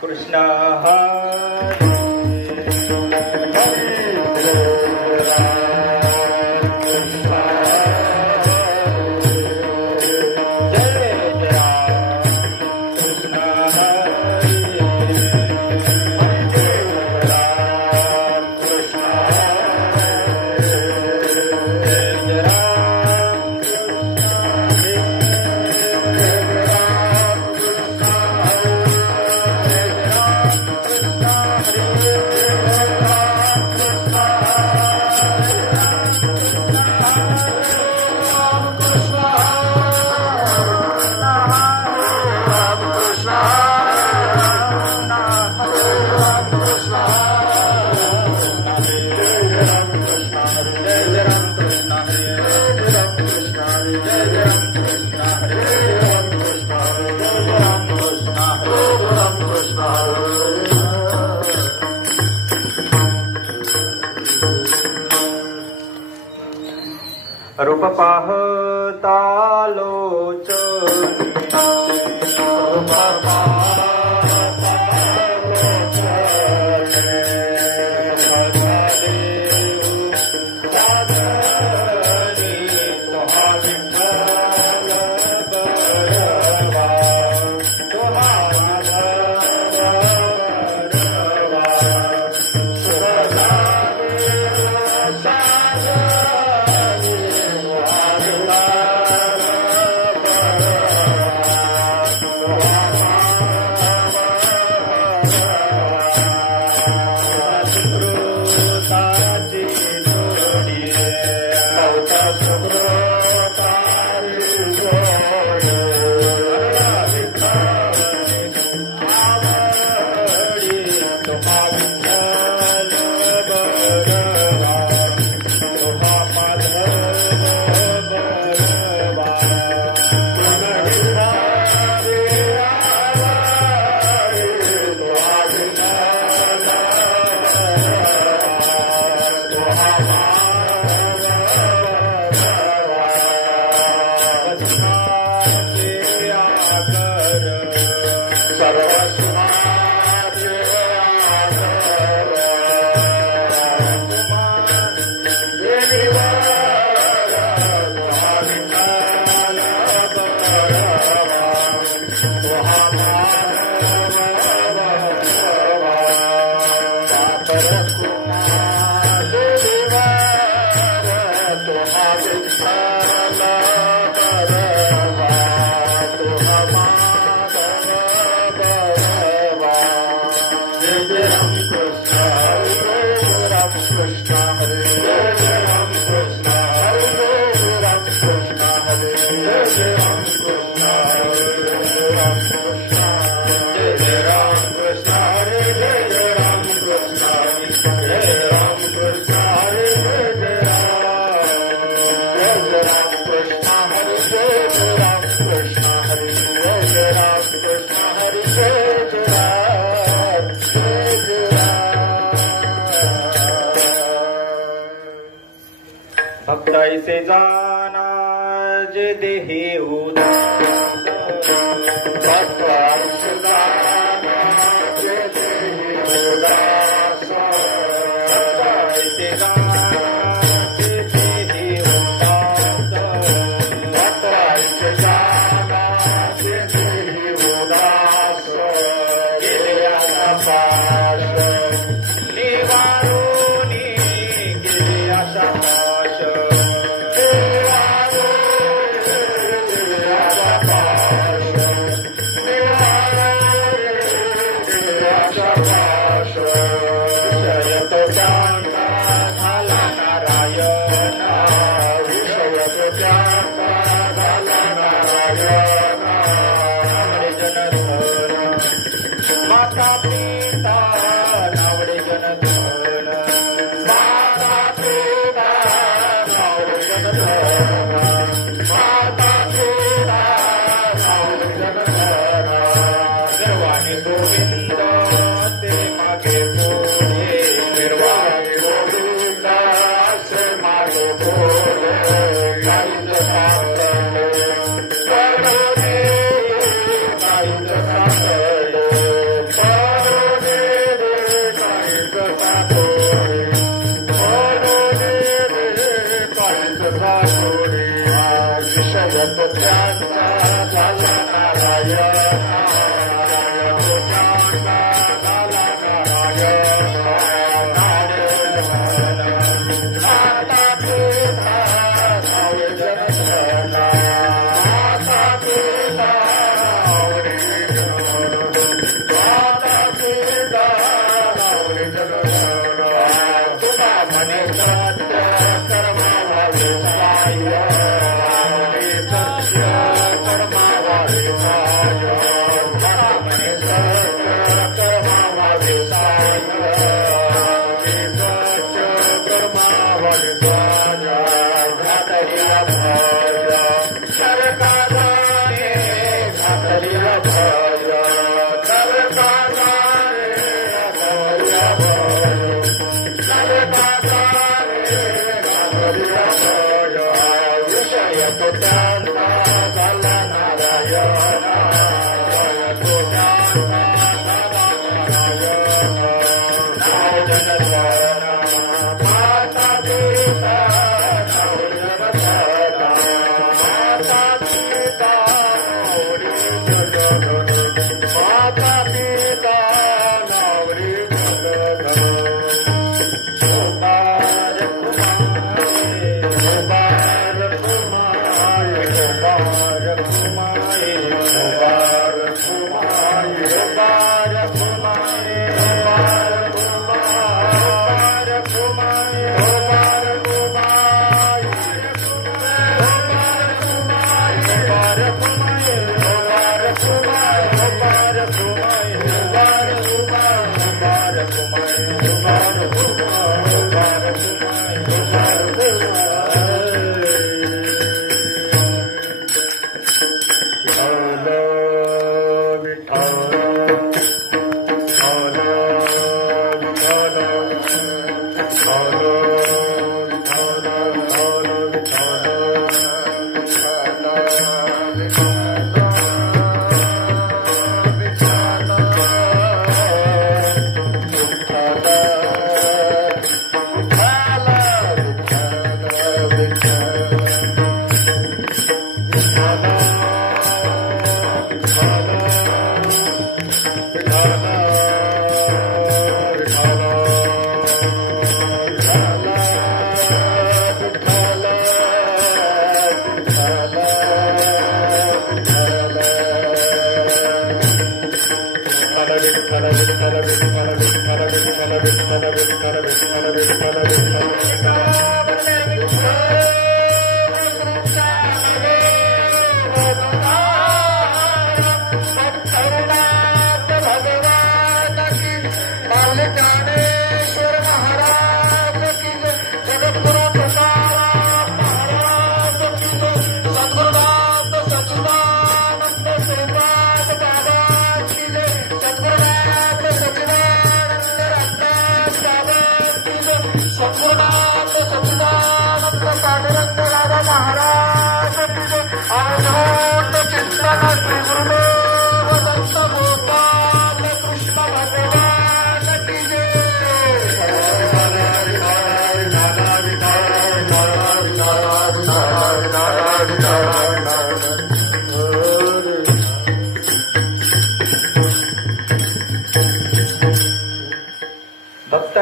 कृष्ण रूप पाहता भक्ताईसे जाना जे देहे Oh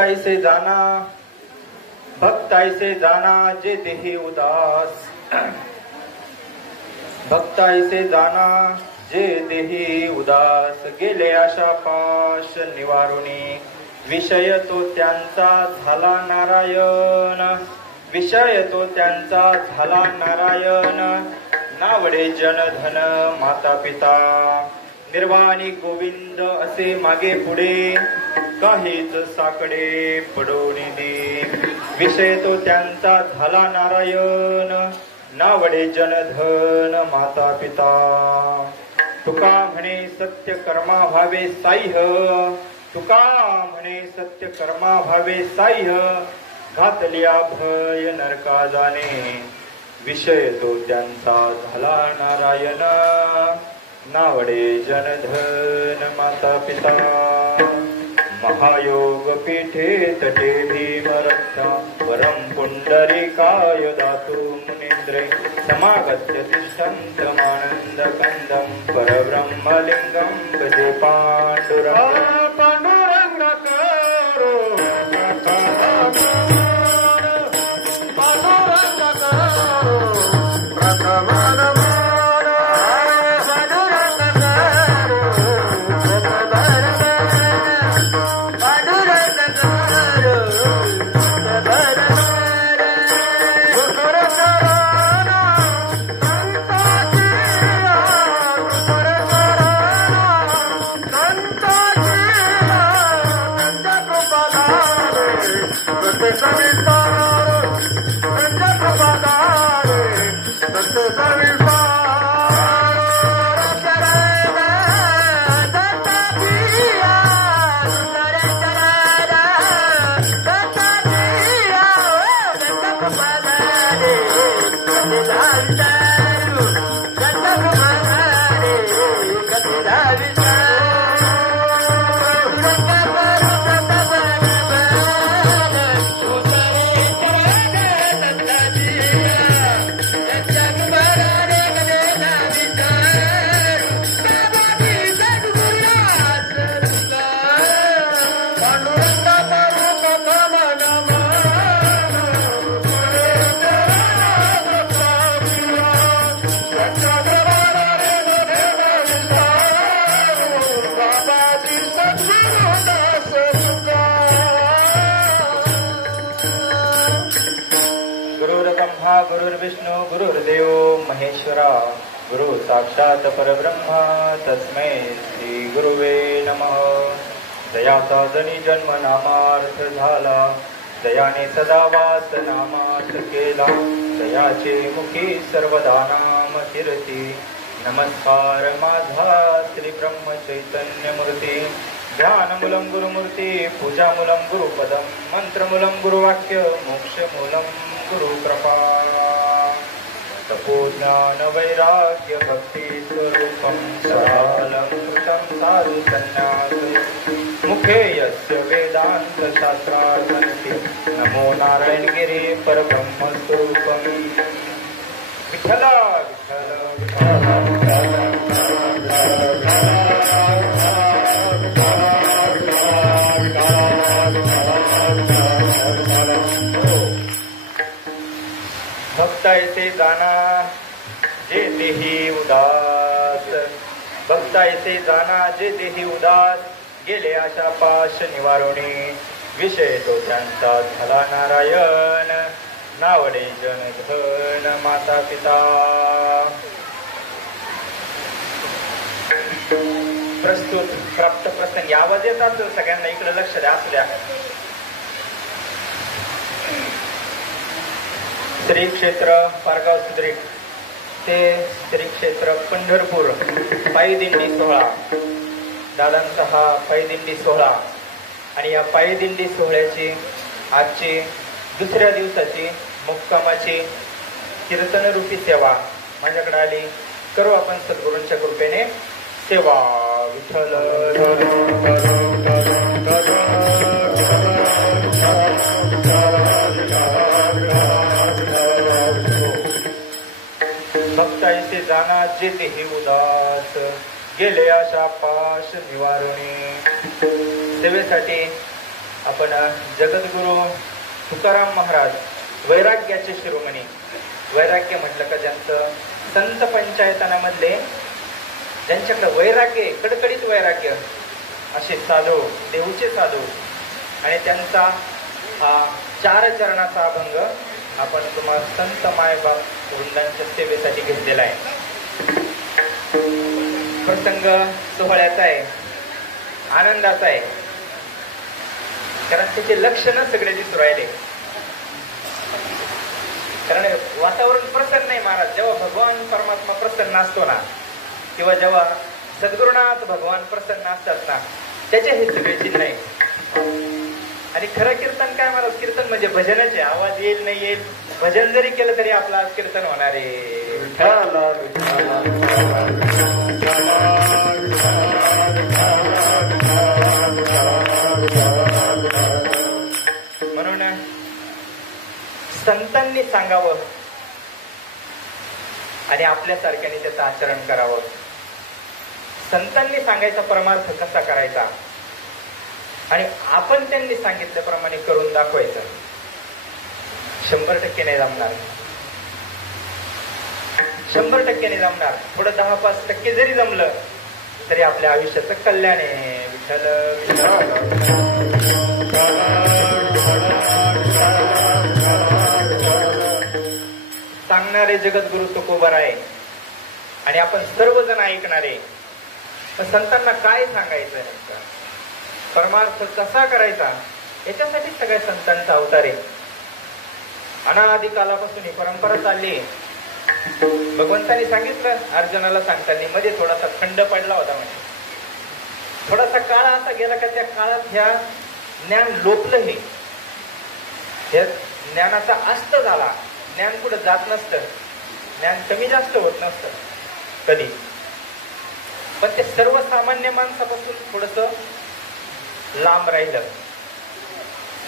ऐसे जाना भक्त ऐसे जाना जे देही उदास, भक्त ऐसे जाना जे देही उदास, गेले आशा पाश निवारुणी, विषय तो त्यांचा झाला नारायण, विषय तो त्यांचा झाला नारायण, नावडे जनधन माता पिता, निर्वाणी गोविंद असे मागे पुढे, काहीच साकडे पडोनी दे, विषय तो त्यांचा झाला नारायण, नावडे जनधन माता पिता. तुका म्हणे सत्य कर्मा भावे साह्य, तुका म्हणे सत्य कर्मा भावे साह्य, घातलिया भय नरका जाणे, विषय तो त्यांचा झाला नारायण, नावडे जनधन माता पिता. महायोग पीठे तटे भीमरक्षा वरं पुण्डरीकाय दातु मुनीन्द्रे समागत्य तिष्ठन्तमानन्दकन्दं परब्रह्मलिङ्गं भजे गुरुर्विष्णु गुरुर्देव महेश्वरा गुरु साक्षात परब्रह्म तस्मै श्री गुरुवे नमः. दयाचा जनी जन्म नामार्थ झाला दयाने सदा वास नामार्थ केला दयाचे मुखी सर्वदा नाम कीर्ती. नमस्कार माझा श्री ब्रह्म चैतन्य मूर्ती. ध्यानमूलं गुरुमूर्ती पूजामूलं गुरुपदं मंत्रमूलं गुरुवाक्य मोक्षमूलं गुरुकृपा. तपोज्ञान वैराग्य भक्ति स्वरूपं सरलं कृतं साधु संन्यास. मुखे यस्य वेदांत शास्त्रार्थन्ति नमो नारायणगिरी परब्रह्म स्वरूपं. विठ्ठल भक्ता ऐसे जाना जे देही उदास. भक्ता ऐसे जाना जे देही उदास गेले आशा पाश निवारोणी. विषय तो त्यांचा झाला नारायण नावडे जन धन माता पिता. प्रस्तुत प्राप्त प्रसंगी आवाज येतात सगळ्यांना इकडे लक्ष द्या. असल्या श्री क्षेत्र पारगाव सुद्रीक ते श्री क्षेत्र पंढरपूर पायीदिंडी सोहळा. दादांचा हा पायीदिंडी सोहळा आणि या पायीदिंडी सोहळ्याची आजची दुसऱ्या दिवसाची मुक्कामाची कीर्तनरूपी सेवा माझ्याकडे आली. करू आपण सद्गुरूंच्या कृपेने सेवा. विठ्ठल भक्ता ऐसे जाना जे तेही उदास गेले आशा पाश निवारणी. सेवेसाठी आपण जगद्गुरु तुकाराम महाराज वैराग्याचे शिरोमणी. वैराग्य म्हटलं का ज्यांचं संत पंचायतनामधले ज्यांच्याकडे वैराग्य कडकडीत वैराग्य असे साधू देऊचे साधू आणि त्यांचा हा 4 चरणाचा अभंग आपण तुम्हाला संत मायबाप वृंदांच्या सेवेसाठी घेतलेला आहे. प्रसंग सोहळ्याचा आहे, आनंदाचा आहे, कारण त्याचे लक्षण सगळे दिसू राहिले. कारण वातावरण प्रसन्न आहे महाराज. जेव्हा भगवान परमात्मा प्रसन्न असतो ना किंवा जेव्हा सद्गुरुनाथ भगवान प्रसन्न असतात ना त्याचे हे सगळे चिन्ह आहे. आणि खरं कीर्तन काय महाराज? कीर्तन म्हणजे भजनाचे. आवाज येईल नाही येईल, भजन जरी केलं तरी आपलं आज कीर्तन होणार आहे. संतांनी सांगावं आणि आपल्यासारख्याने त्याचं आचरण करावं. संतांनी सांगायचा परमार्थ कसा करायचा आणि आपण त्यांनी सांगितल्याप्रमाणे करून दाखवायचं. 100% नाही जमणार, 100% नाही जमणार. थोडं 10-5% जरी जमलं तरी आपल्या आयुष्याचं कल्याण आहे. विठ्ठल सांगणारे जगद्गुरु तुकोबर आहे आणि आपण सर्वजण ऐकणारे. संतांना काय सांगायचं नेमकं, परमार्थ कसा करायचा, याच्यासाठी सगळ्या संतांचा अवतार आहे. अनादी कालापासून ही परंपरा चालली आहे. भगवंतांनी सांगितलं अर्जुनाला सांगताना, मध्ये थोडासा खंड पडला होता, म्हणजे थोडासा काळ असा गेला का त्या काळात ह्या ज्ञान लोपलं. हे ज्ञानाचा अस्त झाला. ज्ञान कुठं जात नसतं, ज्ञान कमी जास्त होत नसतं कधी, पण ते सर्वसामान्य माणसापासून थोडस लांब राहिलं.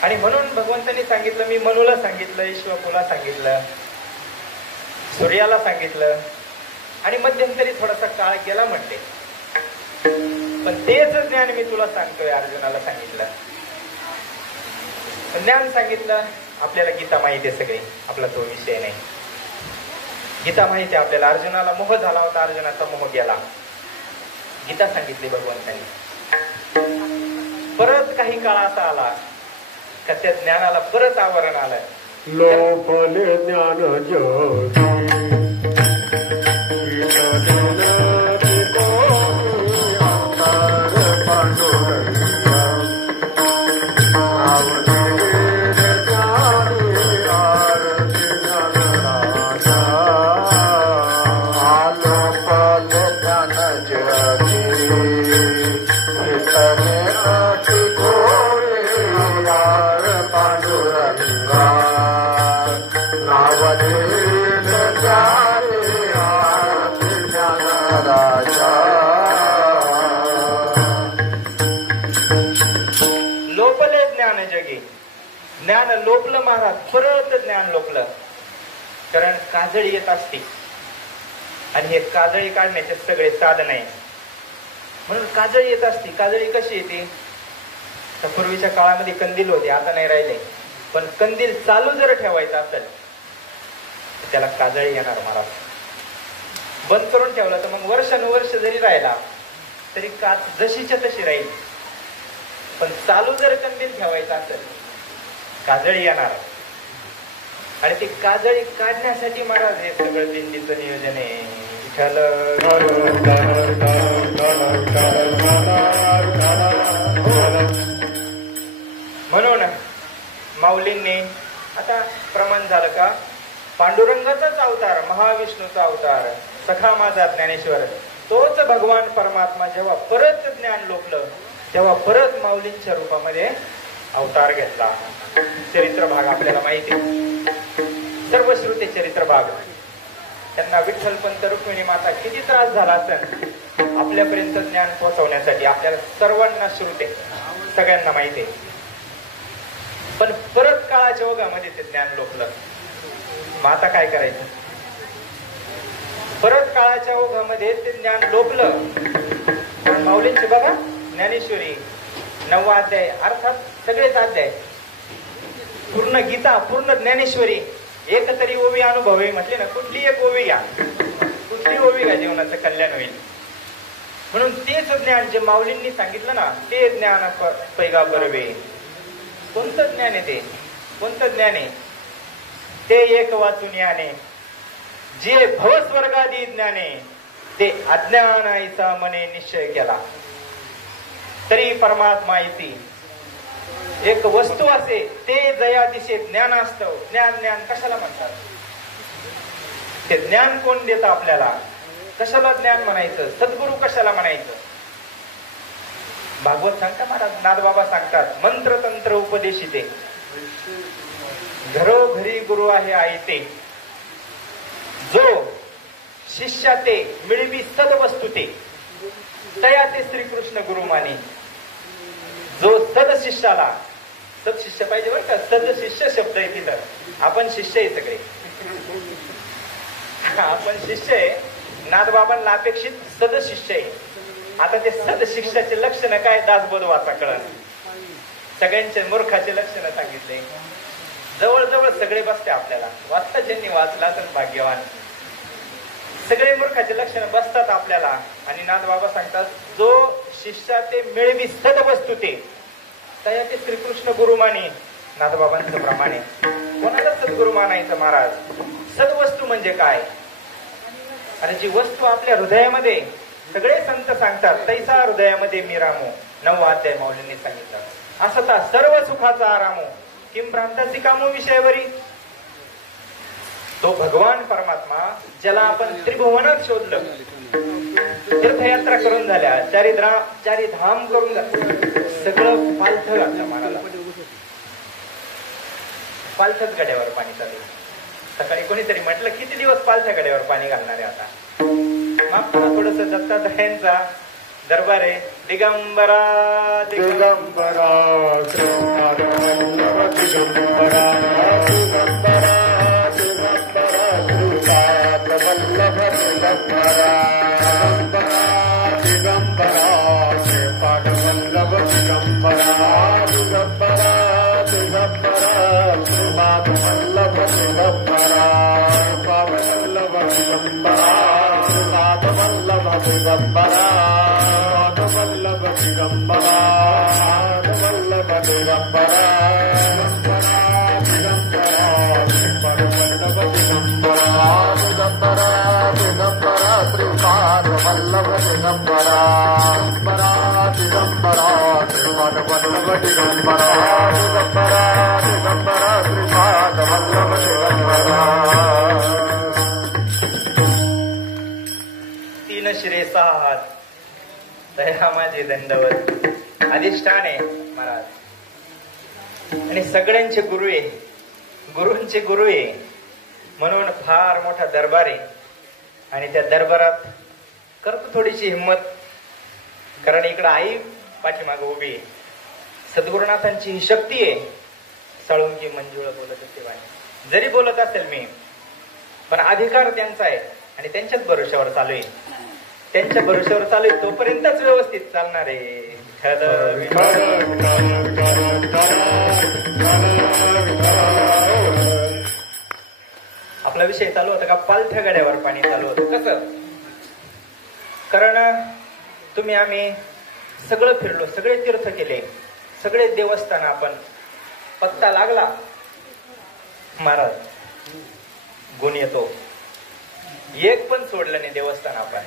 आणि म्हणून भगवंतांनी सांगितलं, मी मनुला सांगितलं, ईश्वकुला सांगितलं, सूर्याला सांगितलं आणि मध्यंतरी थोडासा काळ गेला म्हणते, पण तेच ज्ञान मी तुला सांगतोय. अर्जुनाला सांगितलं, ज्ञान सांगितलं. आपल्याला गीता माहिती आहे सगळी, आपला तो विषय नाही. गीता माहिती आहे आपल्याला. अर्जुनाला मोह झाला होता, अर्जुनाचा मोह गेला. गीता सांगितली भगवंतांनी. परत काही काळ असा आला का त्या ज्ञानाला परत आवरण आलं. लोपले ज्ञान ज्योती ज्ञान लोपलं महाराज, परत ज्ञान लोपलं. कारण काजळी येत असते आणि हे काजळी काढण्याचे सगळे साधन आहे. म्हणून काजळी येत असते. काजळी कशी येते, तर पूर्वीच्या काळामध्ये कंदील होते, आता नाही राहिले. पण कंदील चालू जर ठेवायचा असेल त्याला काजळी येणार महाराज. बंद करून ठेवलं तर मग वर्षानुवर्ष जरी राहिला तरी काच जशीच्या तशी राहील. पण चालू जर कंदील ठेवायचा असेल काजळी येणार. आणि ती काजळी काढण्यासाठी महाराज हे सगळं दिंडीचं नियोजन आहे. विठ्ठल म्हणून माऊलींनी आता प्रमाण झालं का, पांडुरंगाचाच अवतार, महाविष्णूचा अवतार, सखा माझा ज्ञानेश्वर, तोच भगवान परमात्मा जेव्हा परत ज्ञान लोकलं तेव्हा परत माऊलींच्या रूपामध्ये अवतार घेतला. चरित्र भाग आपल्याला माहिती आहे, सर्व श्रुते चरित्र भाग. त्यांना विठ्ठलपंत रुक्मिणी माता किती त्रास झाला असेल आपल्यापर्यंत ज्ञान पोहोचवण्यासाठी. आपल्याला सर्वांना श्रुते, सगळ्यांना माहिती आहे. पण परत काळाच्या ओघामध्ये ते ज्ञान लोकलं. मग आता काय करायचं, परत काळाच्या ओघामध्ये ते ज्ञान लोकलं. माऊलींचे बघा ज्ञानेश्वरी 9वा अध्याय, अर्थात सगळेच अध्याय, पूर्ण गीता, पूर्ण ज्ञानेश्वरी, एक तरी ओवी अनुभवी म्हटले ना, कुठली एक ओवी घ्या, कुठली ओवी घ्या, जीवनाचं कल्याण होईल. म्हणून तेच ज्ञान जे माऊलींनी सांगितलं ना, ते ज्ञान पैगा बरवे. कोणतं ज्ञान आहे ते, कोणतं ज्ञान आहे ते, एक वाचून याने जे भवस्वर्गादी ज्ञाने, ते अज्ञान आईचा मने निश्चय केला. तरी परमात्मा येते. एक वस्तू असे ते जया दिशे ज्ञान असतं. ज्ञान ज्ञान कशाला म्हणतात, ते ज्ञान कोण देतं आपल्याला, कशाला ज्ञान म्हणायचं, सद्गुरु कशाला म्हणायचं. भागवत सांगता महाराज, नादबाबा सांगतात, मंत्र तंत्र उपदेशिते, घरोघरी गुरु आहे आयते, जो शिष्या ते मिळवी सदवस्तू ते, तया ते श्रीकृष्ण गुरु माने. जो सद शिष्याला शिष्य पाहिजे बरं का. सद शिष्य शब्द आहे तिथं. आपण शिष्य आहे सगळे. आपण शिष्य आहे. नाथबाबांना अपेक्षित सद शिष्य आहे. आता ते सद शिष्याचे लक्षण काय दासबोध वाचा कळत. सगळ्यांचे मूर्खाचे लक्षण सांगितले. जवळजवळ सगळे बसते आपल्याला. वाचता ज्यांनी वाचला तर भाग्यवान. सगळे मूर्खाचे लक्षण बसतात आपल्याला. आणि नाथबाबा सांगतात जो शिष्या ते मिळवी सदवस्तू ते तया ते श्रीकृष्ण गुरु माने. नाथबाबांचं प्रमाणे कोणाला सद्गुरु मानायचं महाराज. सदवस्तू म्हणजे काय. आणि जी वस्तू आपल्या हृदयामध्ये सगळे संत सांगतात तैसा हृदयामध्ये मी रामो. 9 अध्याय माऊलींनी सांगितलं. असता सर्व सुखाचा आरामो किम भ्रांताची कामो विषयावरी. तो भगवान परमात्मा ज्याला आपण त्रिभुवनात शोधलं. तीर्थयात्रा करून झाल्या. चारी धाम करून सगळं पालथं घातलं मानाला. पालथच गड्यावर पाणी चालू. सकाळी कोणीतरी म्हटलं किती दिवस पालथ्या गड्यावर पाणी घालणार आहे आता. माफ करा थोडस दत्तात्रयांचा दरबार आहे. दिगंबरा दिगंबरा दिगंबरा दिगंबरा वल्लभ दिगंबरा दिगंबरा श्रीपाद वल्लभ दिगंबरा दिगंबरा दिगंबरा श्रीपाद वल्लभ दिगंबरा पाद वल्लभ दिगंबरा श्रीपाद वल्लभ दिगंबरा वल्लभ दिगंबरा वल्लभ दिगंबरा श्रीपाद वल्लभ दिगंबरा दिगंबरा श्रीपाद वल्लभ दिगंबरा दिगंबरा दिगंबरा श्रीपाद वल्लभ दिगंबरा. 3 शिरे 6 हात दया माझे दंडवत. अधिष्ठान आहे महाराज. आणि सगळ्यांचे गुरु आहे. गुरूंचे गुरु आहे. म्हणून फार मोठा दरबार आहे. आणि त्या दरबारात करतो थोडीशी हिंमत. कारण इकडं आई पाठीमागं उभी आहे. सद्गुरुनाथांची ही शक्ती आहे. साळुंकी मंजुळा बोलत असते वाणी जरी बोलत असेल मी पण अधिकार त्यांचा आहे. आणि त्यांच्याच भरोश्यावर चालू आहे. त्यांच्या भरोश्यावर चालू आहे तोपर्यंतच व्यवस्थित चालणार आहे. आपला विषय चालू होता का पालथ्या गड्यावर पाणी चालू होतं. कसं कारण आम्ही सगळं फिरलो. सगळे तीर्थ केले. सगळे देवस्थान आपण पत्ता लागला महाराज. गुण येतो. एक पण सोडलं नाही देवस्थान आपण.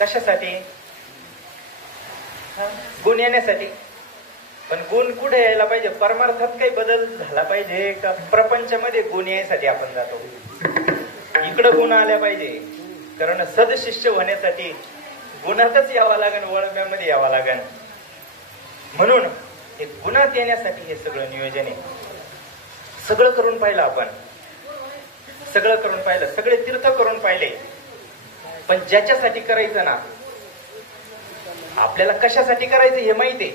कशासाठी. गुण येण्यासाठी. पण गुण कुठे यायला पाहिजे. परमार्थात काही बदल झाला पाहिजे का प्रपंचामध्ये गुण यायसाठी आपण जातो. इकडं गुण आल्या पाहिजे. कारण सदशिष्य होण्यासाठी गुणातच यावं लागेल. वळम्यामध्ये यावं लागेल. म्हणून हे गुणात येण्यासाठी हे सगळं नियोजन आहे. सगळं करून पाहिलं आपण. सगळं करून पाहिलं. सगळे तीर्थ करून पाहिले. पण ज्याच्यासाठी करायचं ना आपल्याला कशासाठी करायचं हे माहिती आहे.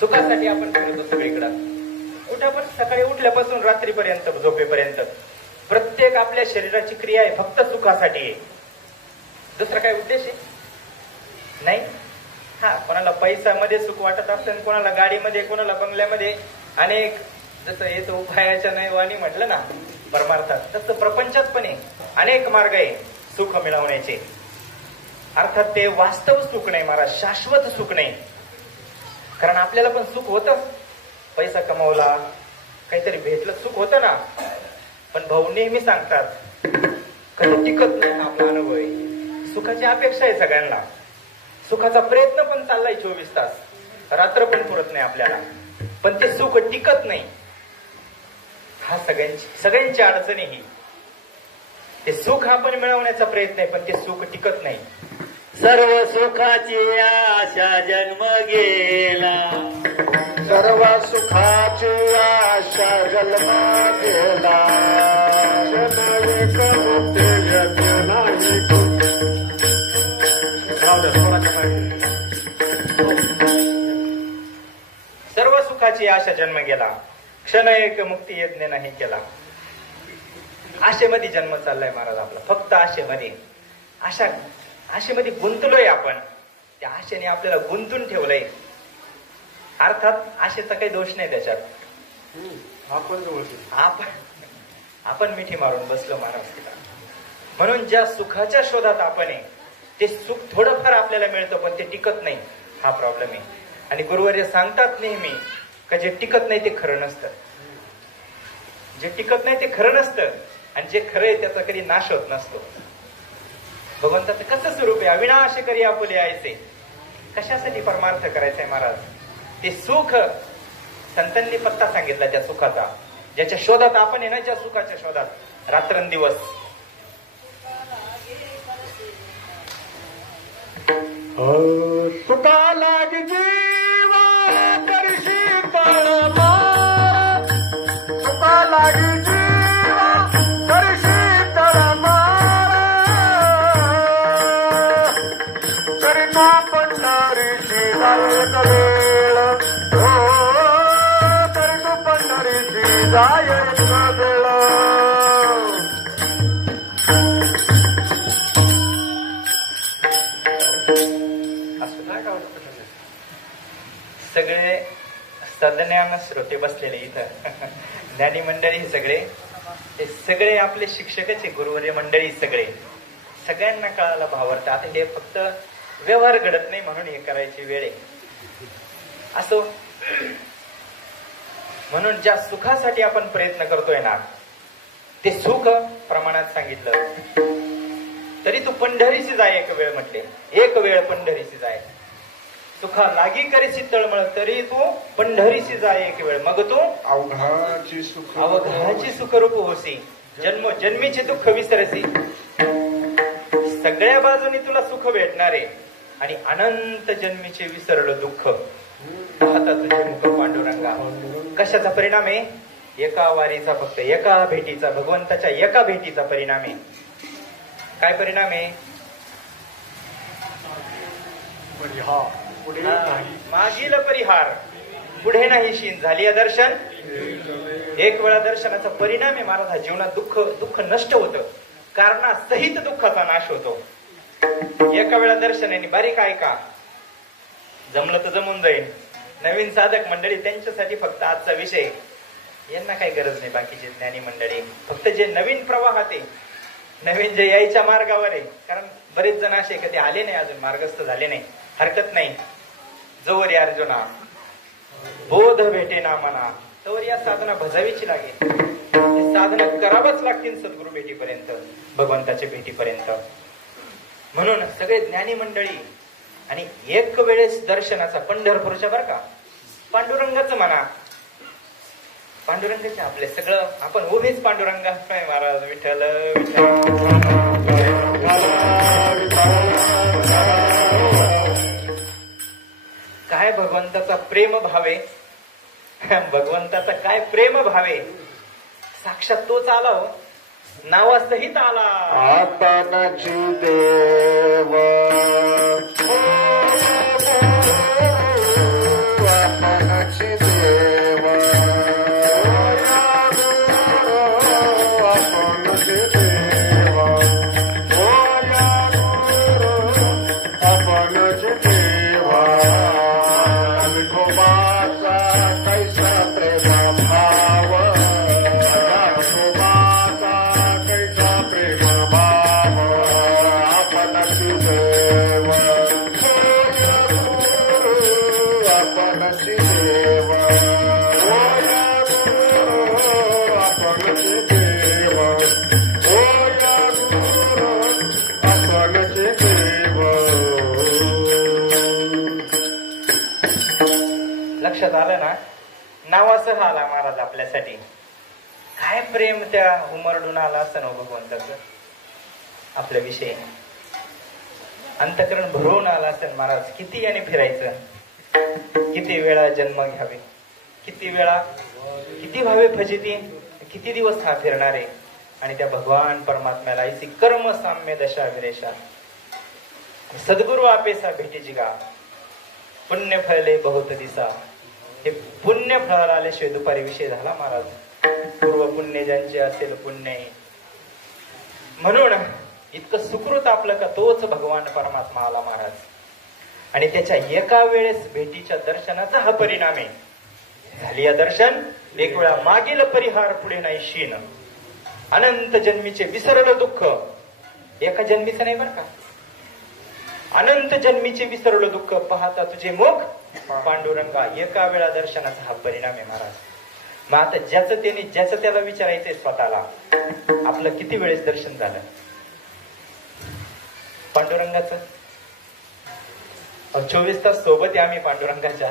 सुखासाठी आपण करतो सगळीकडं. कुठं पण सकाळी उठल्यापासून रात्रीपर्यंत झोपेपर्यंत प्रत्येक आपल्या शरीराची क्रिया आहे फक्त सुखासाठी आहे. दुसरा काय उद्देश आहे नाही. हा कोणाला पैशामध्ये सुख वाटत असतं. कोणाला गाडीमध्ये कोणाला बंगल्यामध्ये. अनेक जसं येतो उपायाच्या नाही वाणी म्हटलं ना परमार्थात तसं प्रपंचात पण आहे. अनेक मार्ग आहे सुख मिळवण्याचे. अर्थात ते वास्तव सुख नाही महाराज. शाश्वत सुख नाही. कारण आपल्याला पण सुख होतं. पैसा कमावला काहीतरी भेटलं सुख होतं ना. पण भाऊ नेहमी सांगतात कधी टिकत नाही. आपला अनुभव आहे. सुखाची अपेक्षा आहे सगळ्यांना. सुखाचा प्रयत्न पण चाललाय 24 तास. रात्र पण पुरत नाही आपल्याला. पण ते सुख टिकत नाही. हा सगळ्यांची अडचणी ही. ते सुख आपण मिळवण्याचा प्रयत्न आहे पण ते सुख टिकत नाही. सर्व सुखाची आशा जन्म गेला. सर्व सुखाची आशा जन्म गेला. सर्व सुख सुखाची आशा जन्म गेला, क्षण एक मुक्ती यज्ञ नाही केला. आशेमध्ये जन्म चाललाय महाराज आपला, फक्त आशेमध्ये. आशेमध्ये गुंतलोय आपण, त्या आशेने आपल्याला गुंतून ठेवलंय. अर्थात आशेचा काही दोष नाही त्याच्यात. आपण मिठी मारून बसलो महाराज तिला. म्हणून ज्या सुखाच्या शोधात आपण आहे, ते सुख थोडंफार आपल्याला मिळतं, पण ते टिकत नाही, हा प्रॉब्लेम आहे. आणि गुरुवर्य सांगतात नेहमी का जे टिकत नाही ते खरं नसतं. जे टिकत नाही ते खरं नसतं, आणि जे खरं आहे त्याचा कधी नाश होत नसतो. भगवंताचं कसं स्वरूप आहे, अविनाश करी आपुले आयसे. कशासाठी परमार्थ करायचंय महाराज? ते सुख संतांनी पत्ता सांगितला त्या सुखाचा, ज्याच्या शोधात आपण आहे ना, ज्या सुखाच्या शोधात रात्रंदिवस. तुका लाग जीवा करशी तळमा, तुका लाग जीवा करशी तळमा, करिता पंढरीची जायक वेळ, हो करितो पंढरीची जायक वेळ. सगळे सज्ञान श्रोते बसलेले इथं ज्ञानी मंडळी सगळे आपले शिक्षकच आहे, गुरुवर्य मंडळी सगळ्यांना कळायला भावार्थ. आता हे फक्त व्यवहार घडत नाही म्हणून हे करायची वेळ आहे. असो, म्हणून ज्या सुखासाठी आपण प्रयत्न करतोय ना, ते सुख प्रमाणात सांगितलं. तरी तू पंढरीशी जाय एक वेळ म्हटले, एक वेळ पंढरीशी जाय. सुखा लागी करीशी तळमळ, तरी तू पंढरीशी जाय एक वेळ, मग तू अवघाची सुखरूप होसी, जन्मजन्मीचे दुःख विसरसी. सगळ्या बाजूनी तुला सुख भेटणार आहे, आणि अनंत जन्मीचे विसरलं दुःख. आता तुझे मुख पांडुरंगा. कशाचा परिणाम आहे? एका वारीचा, फक्त एका भेटीचा, भगवंताच्या एका भेटीचा परिणाम आहे. काय परिणाम आहे? मागील परिहार, पुढे नाही शीन, झाली या दर्शन. एक वेळा दर्शनाचा परिणाम आहे महाराज, जीवनात दुःख नष्ट होतं, कारणासहित दुःखाचा नाश होतो. एका वेळा दर्शनाने. बारीक ऐका, जमलं तर जमून जाईल. नवीन साधक मंडळी त्यांच्यासाठी फक्त आजचा विषय, यांना काही गरज नाही. बाकीचे ज्ञानी मंडळी फक्त जे नवीन प्रवाहात आहे, नवीन जे यायच्या मार्गावर आहे, कारण बरेच जण असे कधी आले नाही अजून, मार्गस्थ झाले नाही, हरकत नाही. जोवर या अर्जुना बोध भेटे ना मना, तोवर या साधना भजावीची लागेल. साधना करावंच लागतील सद्गुरु भेटीपर्यंत, भगवंताच्या भेटीपर्यंत. म्हणून सगळे ज्ञानी मंडळी, आणि एक वेळेस दर्शनाचा, पंढरपूरच्या बरं का, पांडुरंगाचं म्हणा, पांडुरंगाचे आपले सगळं, आपण उभेच पांडुरंगा महाराज. विठ्ठल काय भगवंताचा प्रेम भावे, भगवंताचा काय प्रेम भावे. साक्षात तोच आला हो, नावासहित आला. आपणची देव, आपणची देव, आपणची देव, आपणची देवा. विठोबाचा कैसा प्रेम भाव, विठोबाचा कैसा प्रेम भाव. आपणची देव, आपणची देव, आपणची देव, आपणची देव. लक्षात आलं ना? नावासह आला महाराज आपल्यासाठी. काय प्रेम त्या उमरडून आला असं ना भगवंताचं आपल्याविषयी. अंतकरण भरवून आला असेल महाराज. किती याने फिरायचं, किती वेळा जन्म घ्यावे, किती वेळा, किती भावे फजिती, किती दिवस हा फिरणार आहे. आणि त्या भगवान परमात्म्याला ऐसी कर्म साम्य दशा विरेशा, सद्गुरु आपेसा भेटीची गा, पुण्य फळले बहुत दिसा, हे पुण्य फळाला आल्याशिवाय दुपारी विषय झाला महाराज. पूर्व पुण्य ज्यांचे असेल पुण्य, म्हणून इतकं सुकृत आपलं का तोच भगवान परमात्मा आला महाराज. आणि त्याच्या एका वेळेस भेटीच्या दर्शनाचा हा परिणाम आहे. झाली या दर्शन, एक वेळा मागील परिहार पुढे नाही शीन. अनंत जन्मीचे विसरलं दुःख, एका जन्मीचं नाही बरं का, अनंत जन्मीचे विसरलं दुःख, पाहता तुझे मुख पांडुरंगा. एका वेळा दर्शनाचा हा परिणाम आहे महाराज. मग आता ज्याचं त्याला विचारायचंय स्वतःला, आपलं किती वेळेस दर्शन झालं पांडुरंगाचं? 24 तास सोबत आहे आम्ही पांडुरंगाच्या,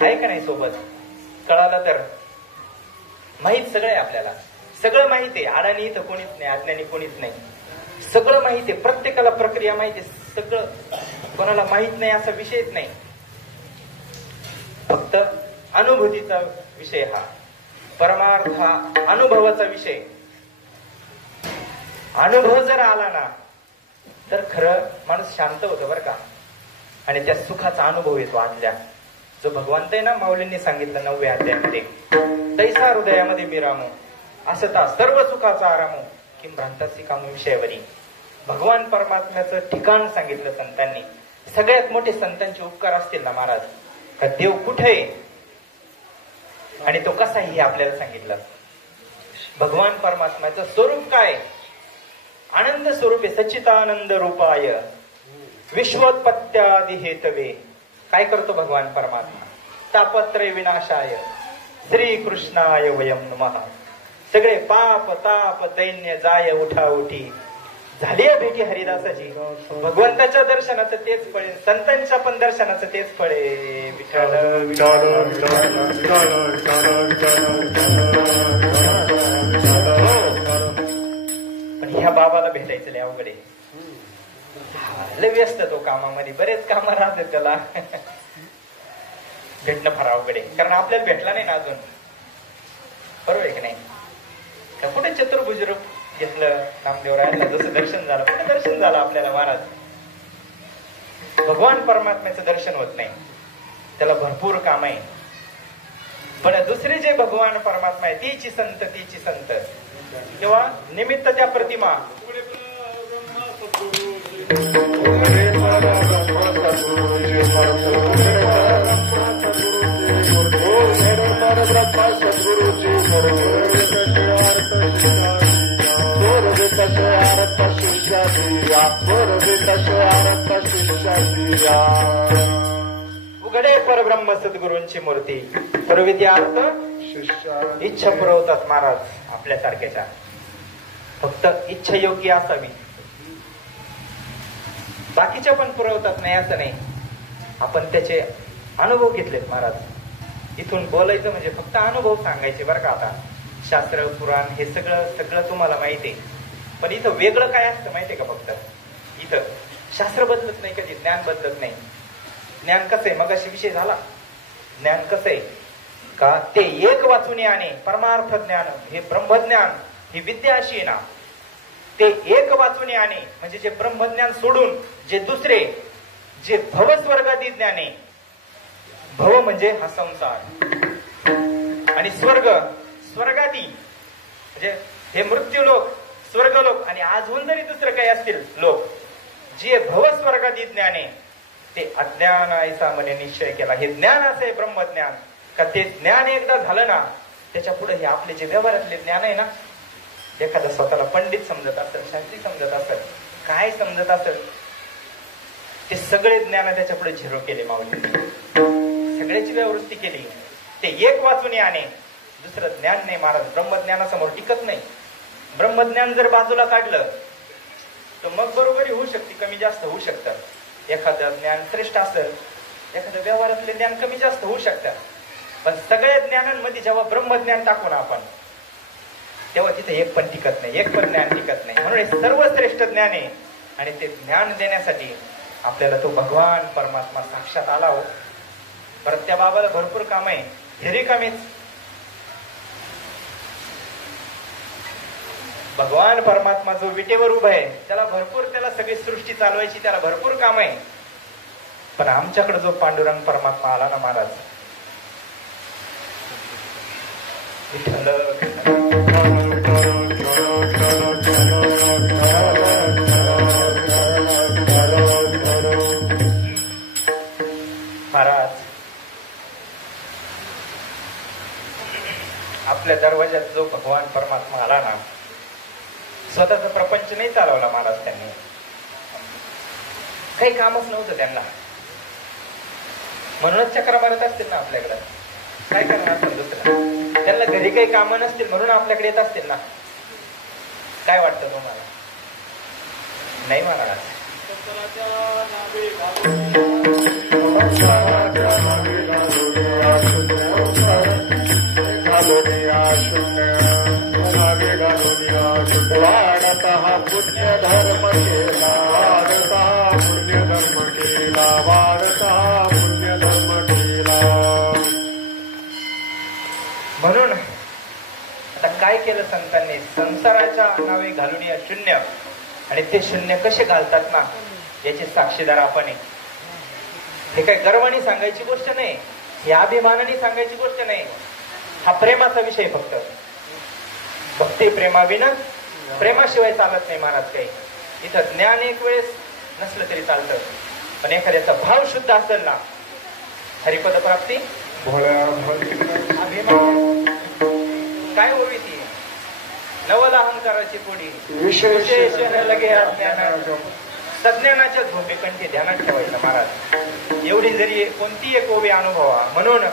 आहे का नाही सोबत? कळालं तर माहित सगळं आहे आपल्याला, सगळं माहित आहे. अडाणी इथं कोणीच नाही, अज्ञानी कोणीच नाही, सगळं माहित आहे. प्रत्येकाला प्रक्रिया माहिती आहे, सगळं. कोणाला माहित नाही असा विषयच नाही. फक्त अनुभूतीचा विषय हा, परमार्थ हा अनुभवाचा विषय. अनुभव जर आला ना तर खरं माणूस शांत होतं बरं का. आणि त्या सुखाचा अनुभव येतो आतल्या. जो भगवंत आहे ना, माऊलींनी सांगितलं 9व्या अध्यायामध्ये, तैसा हृदयामध्ये मिरामो असता सर्व सुखाचा आरामो किं भ्रांतासी कामो विषयावरी. भगवान परमात्म्याचं ठिकाण सांगितलं संतांनी. सगळ्यात मोठे संतांचे उपकार असतील ना महाराज, का देव कुठे आहे आणि तो कसा आहे हे आपल्याला सांगितलं. भगवान परमात्म्याचं स्वरूप काय? आनंद स्वरूपे सच्चिदानंद रूपाय विश्वोत्पत्त्यादि हेतवे. काय करतो भगवान परमात्मा? तापत्रय विनाशाय श्रीकृष्णाय वयम नमः. सगळे पाप ताप दैन्य जाय उठा उठी. झाली आहे भेटी हरिदासाची. भगवंताच्या दर्शनाचं तेच फळे, संतांच्या पण दर्शनाचं तेच फळे. विठ्ठल पण ह्या बाबाला भेटायचं लय अवघड आहे. लय व्यस्त तो कामामध्ये, बरेच काम राहतात त्याला. भेटणं फार अवघड आहे, कारण आपल्याला भेटला नाही ना अजून. बरोबर आहे की नाही? का कुठे चतुर्भुज रूप घेतलं नामदेवरायांना, जसं दर्शन झालं, कुठे दर्शन झालं आपल्याला महाराज? भगवान परमात्म्याचं दर्शन होत नाही, त्याला भरपूर काम आहे. पण दुसरे जे भगवान परमात्मा आहे, तीची संत किंवा निमित्त त्या प्रतिमा, उघडे परब्रह्म सद्गुरूंची मूर्ती, प्रविद्यार्थ इच्छा पुरवतात महाराज आपल्यासारख्याच्या. फक्त इच्छा योग्य असावी, बाकीच्या पण पुरवतात नाही असं नाही. आपण त्याचे अनुभव घेतलेत महाराज. इथून बोलायचं म्हणजे फक्त अनुभव सांगायचे बरं का. आता शास्त्र पुराण हे सगळं तुम्हाला माहिती आहे, पण इथं वेगळं काय असतं माहितीये का? फक्त इथं शास्त्र बदलत नाही, कधी ज्ञान बदलत नाही. ज्ञान कसं आहे? मगाशी विषय झाला. ज्ञान कसं आहे का? ते एक वाचून याने परमार्थ ज्ञान, हे ब्रह्मज्ञान, ही विद्या अशी आहे ना, ते एक वाचून याने म्हणजे जे ब्रह्मज्ञान सोडून जे दुसरे जे भवस्वर्गादी ज्ञान आहे. भव म्हणजे हा संसार, आणि स्वर्गादी म्हणजे हे मृत्यूलोक, स्वर्गलोक, आणि अजून जरी दुसरं काही असतील लोक, जे भवस्वर्गादी ज्ञान आहे ते अज्ञान ऐसा म्हणे निश्चय केला. हे ज्ञान असे ब्रह्मज्ञान का ते ज्ञान एकदा झालं ना, त्याच्या पुढे हे आपले जे व्यवहारातले ज्ञान आहे ना, एखादा स्वतःला पंडित समजत असेल, शास्त्री समजत असेल, काय समजत असेल, ते सगळे ज्ञान त्याच्या पुढे झिरो केले माऊली. सगळ्याची व्यवृत्ती केली. ते एक वाचून याने दुसरं ज्ञान नाही महाराज. ब्रह्मज्ञानासमोर टिकत नाही. ब्रह्मज्ञान जर बाजूला काढलं तर मग बरोबरी होऊ शकते, कमी जास्त होऊ शकतं. एखादं ज्ञान श्रेष्ठ असेल, एखादं व्यवहारातले ज्ञान कमी जास्त होऊ शकतं. पण सगळ्या ज्ञानांमध्ये जेव्हा ब्रह्मज्ञान टाकू ना आपण, तेव्हा तिथे एक पण टिकत नाही, एक पण ज्ञान टिकत नाही. म्हणून हे सर्वश्रेष्ठ ज्ञान आहे. आणि ते ज्ञान देण्यासाठी आपल्याला तो भगवान परमात्मा साक्षात आला हो. परत त्या बाबाला भरपूर काम आहे, हे रिकामीच. भगवान परमात्मा जो विटेवर उभा आहे, त्याला भरपूर, त्याला सगळी सृष्टी चालवायची, त्याला भरपूर काम आहे. पण आमच्याकडे जो पांडुरंग परमात्मा आला ना महाराज, महाराज आपल्या दरवाज्यात जो भगवान परमात्मा आला ना, स्वतःचा प्रपंच नाही चालवला महाराज त्यांनी, काही कामच नव्हतं त्यांना, म्हणूनच चक्र मारत असतील ना आपल्याकडे, काय करणार असतील दुसरं, त्यांना घरी काही कामं नसतील म्हणून आपल्याकडे येत असतील ना. काय वाटतं तुम्हाला? नाही महाराज, वाढता पुण्य धर्म केला, वाढता पुण्य धर्म केला, वाढता पुण्य धर्म केला. म्हणून आता काय केलं संतांनी, संसाराच्या नावे घालून या शून्य, आणि ते शून्य कसे घालतात ना याची साक्षीदार आपण आहे. हे काय गर्वाने सांगायची गोष्ट नाही, ही अभिमानाने सांगायची गोष्ट नाही, हा प्रेमाचा विषय. फक्त भक्ती प्रेमाविना, प्रेमाशिवाय चालत नाही महाराज. काही इथं ज्ञान एक वेळेस नसलं तरी चालतं, पण एखाद्याचा भाव शुद्ध असेल ना, हरिपद प्राप्ती अभिमान काय होवी ती नवल अहंकाराची पोडी विशेष लगे अज्ञान सज्ञानाच्या झोपेकंठी ध्यानात ठेवायचं महाराज. एवढी जरी कोणती एक ओवी अनुभवा. म्हणून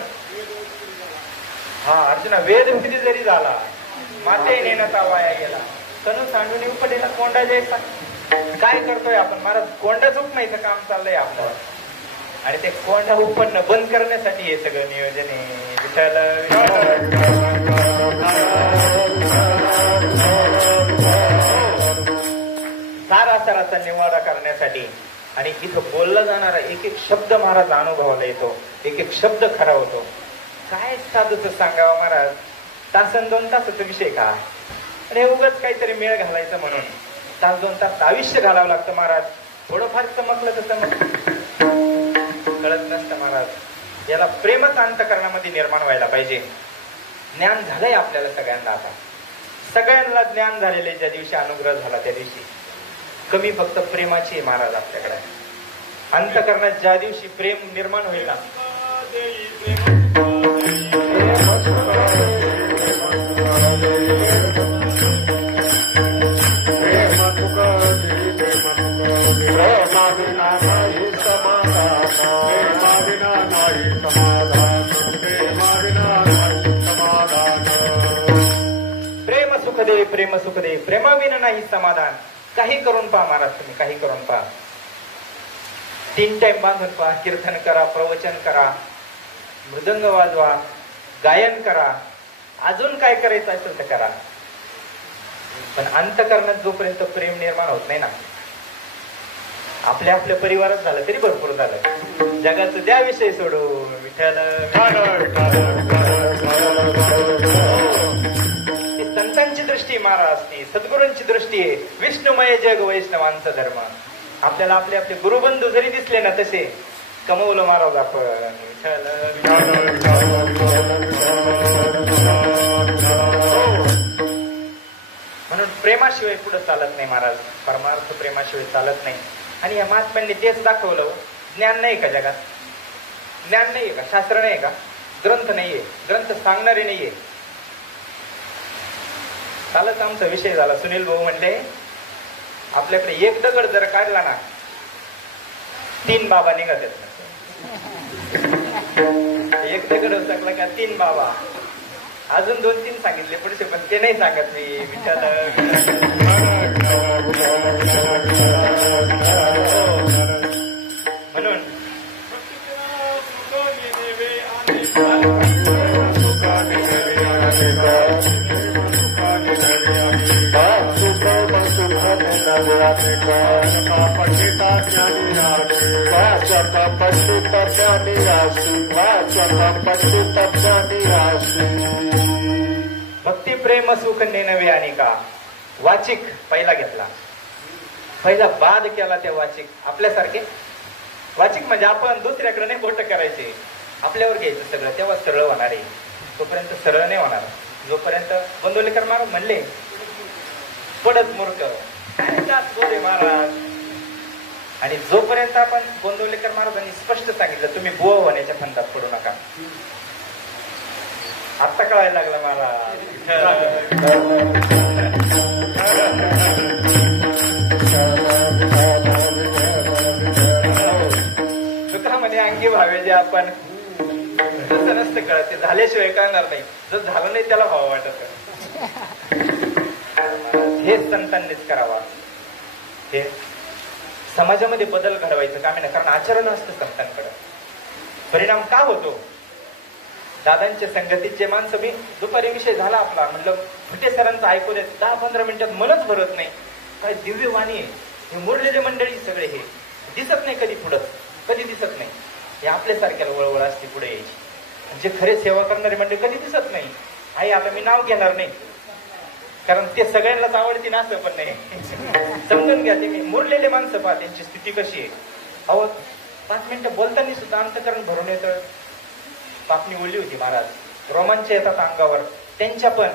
हा अर्जुना वेदविधी जरी झाला, माते नेणता वाया गेला, तनु सांडून उपडेला कोंडा जायचा. काय करतोय आपण महाराज? कोंडाच उपणायचं काम चाललंय आपलं, आणि ते कोंडा उपणं बंद करण्यासाठी हे सगळं नियोजन आहे. सारासाराचा निवाडा करण्यासाठी. आणि इथं बोलला जाणारा एक एक शब्द महाराज अनुभवाला येतो, एक एक शब्द खरा होतो. काय साधूच सांगावं महाराज, तासन 2 तासाचा विषय का, आणि उगाच काहीतरी मेळ घालायचं म्हणून 1-2 तास आयुष्य घालावं लागतं महाराज. थोडंफार चमकलं तर कळत नसतं महाराज. याला प्रेमच अंतःकरणामध्ये निर्माण व्हायला पाहिजे. ज्ञान झालंय आपल्याला सगळ्यांना, आता सगळ्यांना ज्ञान झालेले ज्या दिवशी अनुग्रह झाला त्या दिवशी कमी फक्त प्रेमाची आहे महाराज आपल्याकडे. अंतःकरणात ज्या दिवशी प्रेम निर्माण होईल ना, प्रेम सुख दे, प्रेम सुख दे, प्रेमाविना नाही समाधान. काही करून पहा महाराज, तुम्ही काही करून पहा. 3 टाइम बांधून पहा, कीर्तन करा, प्रवचन करा, मृदंग वाजवा, गायन करा, अजून काय करायचं असेल तर करा. पण अंतःकरणात जोपर्यंत प्रेम निर्माण होत नाही ना, आपल्या परिवारात झालं तरी भरपूर झालं. जगाचं द्या विषय सोडून विठ्ठल संतांची दृष्टी महाराज, ती सद्गुरूंची दृष्टी आहे. विष्णुमय जग वैष्णवांचा धर्म. आपल्याला आपले गुरुबंधू जरी दिसले ना तसे कमवलं महाराज आपण. म्हणून प्रेमाशिवाय पुढे चालत नाही महाराज, परमार्थ प्रेमाशिवाय चालत नाही. आणि या महात्म्यांनी तेच दाखवलं. ज्ञान नाही का जगात? ज्ञान नाहीये का? शास्त्र नाही का? ग्रंथ नाहीये, ग्रंथ सांगणारे नाहीये. कालच आमचा विषय झाला. सुनील भाऊ म्हणले आपल्याकडे एक दगड जर काढला ना 3 बाबा निघत आहेत. एक दगड उचकला का 3 बाबा. अजून 2-3 सांगितले पुढचे, पण ते नाही सांगत मी. विचार म्हणून भक्ती प्रेम सुख नेनवे आणि का. वाचिक पहिला घेतला, पहिला बाद केला त्या वाचिक. आपल्यासारखे वाचिक म्हणजे आपण दुसऱ्याकडे नाही बोट करायचे, आपल्यावर घ्यायचं सगळं, तेव्हा सरळ होणार आहे. तोपर्यंत सरळ नाही होणार. जोपर्यंत गोंदवलेकर महाराज म्हणले पडत मूर्ख काय जात गोरे महाराज, आणि जोपर्यंत आपण गोंदवलेकर महाराजांनी स्पष्ट सांगितलं तुम्ही बुवा होण्याच्या फंदात पडू नका. आता कळायला लागलं महाराज. तुका म्हणे अंगी भावे जे आपण तसं नसतं कळत, ते झाल्याशिवाय कळणार नाही. जर झालं नाही त्याला भाव वाटत. हेच संतांनीच करावा. हे समाजामध्ये बदल घडवायचं काम आहे ना, कारण आचरण असतं संतांकडे. परिणाम का होतो? दादांच्या संगतीत जे माणसं, मी दुपारी विषय झाला आपला, म्हणलं फुटे सरांचं ऐकू देत 10-15 मिनिटात मनच भरत नाही. काय दिव्य वाणी आहे. हे मुरलेले मंडळी सगळे हे दिसत नाही कधी पुढं, कधी दिसत नाही. हे आपल्यासारख्याला वळवळ असते पुढे यायची. जे खरे सेवा करणारे मंडळी कधी दिसत नाही. आई आता मी नाव घेणार नाही, कारण ते सगळ्यांनाच आवडते ना, असं पण नाही. समजून घ्या. ते मी मुरलेले माणसं पहा, त्यांची स्थिती कशी आहे. अहो 5 मिनिटं बोलताना सुद्धा अंतकरण भरून येतं. पापणी ओळली होती महाराज, रोमांच येतात अंगावर त्यांच्या, पण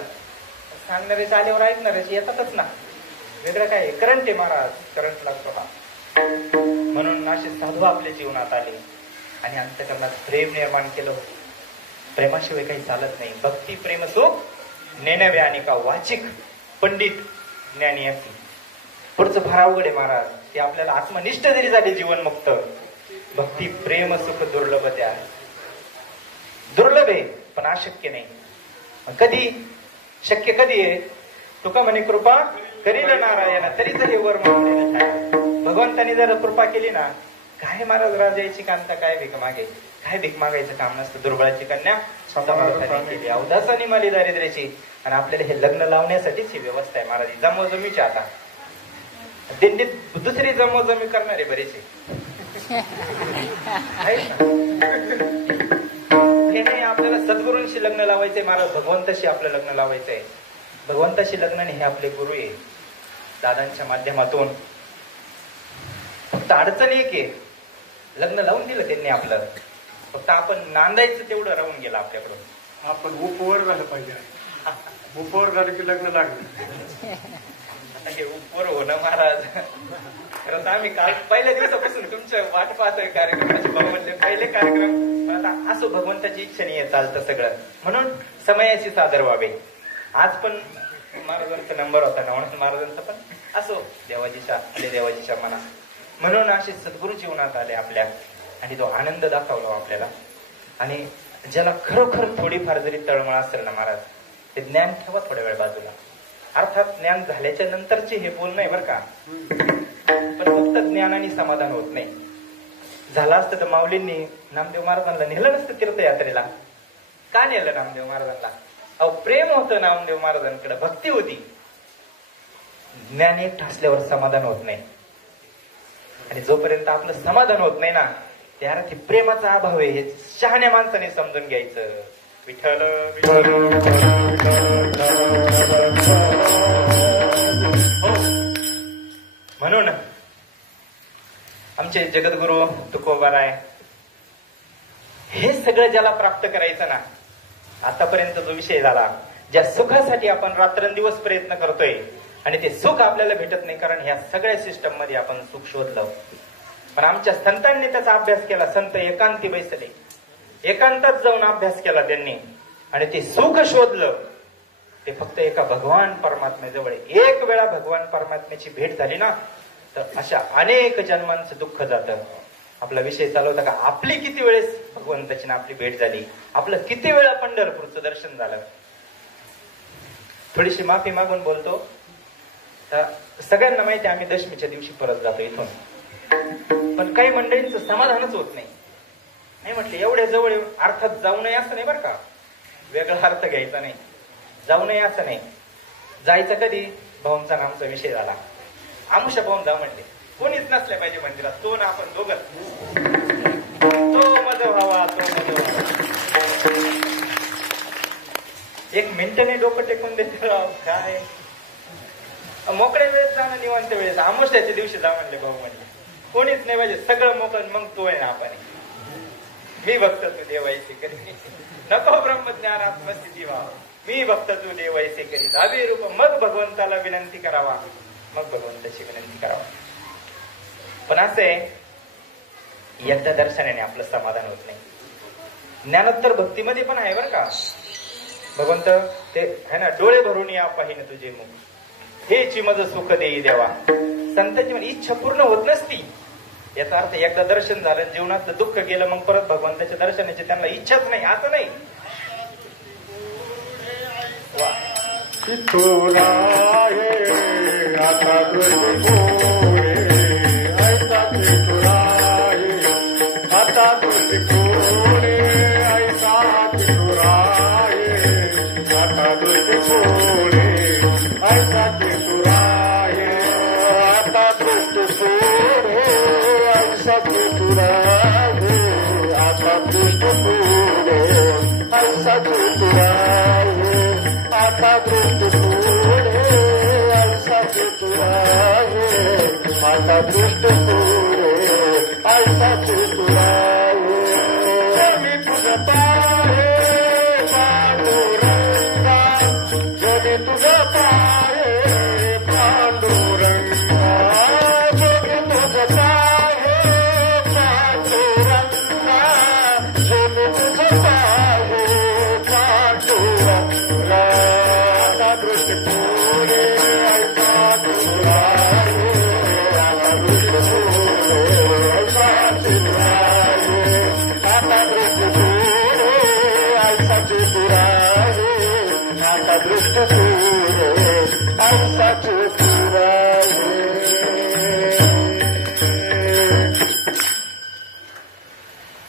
सांगणारे आल्यावर ऐकणाऱ्याचे येतातच ना. वेगळं काय करंट आहे महाराज, करंट लागतो हा. म्हणून असे साधू आपल्या जीवनात आले आणि अंतकरणात प्रेम निर्माण केलं. प्रेमाशिवाय काही चालत नाही. भक्ती प्रेम सुख नेनवे आणि का वाचिक पंडित ज्ञानी असती. पुढचं फार अवघड आहे महाराज. ते आपल्याला आत्मनिष्ठ जरी झाले जीवनमुक्त, भक्ती प्रेम सुख दुर्लभ त्या दुर्लभ आहे, पण अशक्य नाही. कधी शक्य कधी आहे? तुका म्हणे कृपा करील नारायण तरी हे वर म्हणून. भगवंतानी जर कृपा केली ना, काय महाराज राजाची कांता काय भीक मागे, काय भीक मागायचं काम नसतं. दुर्बळाची कन्या स्वतः केली, अवदासानी माली दारिद्र्याची. आणि आपल्याला हे लग्न लावण्यासाठीच ही व्यवस्था आहे महाराज. जमोजमीची आता दिंडीत दुसरी जमोजमी करणारे बरेचसे हे नाही. आपल्याला सद्गुरूंशी लग्न लावायचंय महाराज, भगवंताशी आपलं लग्न लावायचंय. भगवंताशी लग्न हे आपले गुरु आहे. दादांच्या माध्यमातून फक्त अडचण एक आहे, लग्न लावून दिलं त्यांनी आपलं, फक्त आपण नांदायचं तेवढं राहून गेलं आपल्याकडून. आपण उपवर झालं पाहिजे. उपवर झालं की लग्न लागलं. हे उपवर होणं महाराज, खरंच आम्ही काल पहिल्या दिवसापासून तुमचं वाट पाहतोय कार्यक्रमाचे. भाऊ म्हणले पहिले कार्यक्रम, आता असो भगवंताची इच्छा नाही चालतं सगळं, म्हणून समयाशी सादर व्हावे. आज पण महाराजांचा नंबर होता ना, म्हणून महाराजांचा पण असो देवाजीच्या आले, देवाजीच्या मना. म्हणून असे सद्गुरू जीवनात आले आपल्या, आणि तो आनंद दाखवला आपल्याला. आणि ज्याला खरोखर थोडीफार जरी तळमळ असेल ना महाराज, ते ज्ञान ठेवा थोड्या वेळ बाजूला. अर्थात ज्ञान झाल्याच्या नंतरचे हे बोल नाही बरं का, पण फक्त ज्ञानाने समाधान होत नाही. झालं असतं तर माऊलींनी नामदेव महाराजांना नेलं नसतं तीर्थयात्रेला. का नेलं नामदेव महाराजांना? अहो प्रेम होतं नामदेव महाराजांकडे, भक्ती होती. ज्ञान एक ठासल्यावर समाधान होत नाही, आणि जोपर्यंत आपलं समाधान होत नाही ना, त्या अर्थी प्रेमाचा अभाव आहे. हे शहाण्या माणसाने समजून घ्यायचं. विठ्ठल म्हणून आमचे जगद्गुरु तुकोबाराय हे सगळं ज्याला प्राप्त करायचं ना, आतापर्यंत जो विषय झाला, ज्या सुखासाठी आपण रात्रंदिवस प्रयत्न करतोय आणि ते सुख आपल्याला भेटत नाही, कारण ह्या सगळ्या सिस्टम मध्ये आपण सुख शोधलं. पण आमच्या संतांनी त्याचा अभ्यास केला. संत एकांती बैसले, एकांतात जाऊन अभ्यास केला त्यांनी, आणि ते सुख शोधलं. ते फक्त एका भगवान परमात्म्याजवळ. एक वेळा भगवान परमात्म्याची भेट झाली ना, तर अशा अनेक जन्मांचं दुःख जातं. आपला विषय चालू होता का, आपली किती वेळेस भगवंताची ना आपली भेट झाली, आपलं किती वेळा पंढरपूरचं दर्शन झालं. थोडीशी माफी मागून बोलतो. तर सगळ्यांना माहिती आम्ही दशमीच्या दिवशी परत जातो इथून, पण काही मंडळींचं समाधानच होत नाही. नाही म्हटलं एवढ्या जवळ येऊन, अर्थात जाऊ नये असं नाही बरं का, वेगळा अर्थ घ्यायचा नाही. जाऊ नये असं नाही. जायचं कधी? भाऊंचा नामचा विषय झाला, आमुषा भाऊन जा म्हणले. कोणीच नसल्या पाहिजे मंदिरात, तो ना आपण दोघं. तो मज व्हावा, तो मज व्हावा. एक मिनिटाने डोकं टेकून देते काय. मोकळ्या वेळेत जाणं, निवांत वेळेत. आमुष्याच्या दिवशी जा म्हणले भाऊ म्हणले. कोणीच नाही पाहिजे, सगळं मोकळं. मग तो आहे ना आपण, मी भक्त तू देवायचे करी, नको ब्रह्मज्ञान आत्मस्थिती व्हावं, मी भक्त तू देवायचे करी, धावी रूप. मग भगवंताला विनंती करावा, मग भगवंताची विनंती करावा. पण असे एकदा दर्शनाने आपलं समाधान होत नाही. ज्ञानोत्तर भक्तीमध्ये पण आहे बरं का. भगवंत ते है ना, डोळे भरून या पाहिन तुझे मुख, हेची मज सुख देई देवा. संतांची म्हणजे इच्छा पूर्ण होत नसती. याचा अर्थ एकदा दर्शन झालं, जीवनातलं दुःख गेलं, मग परत भगवंताच्या दर्शनाची त्यांना इच्छाच नाही, असं नाही.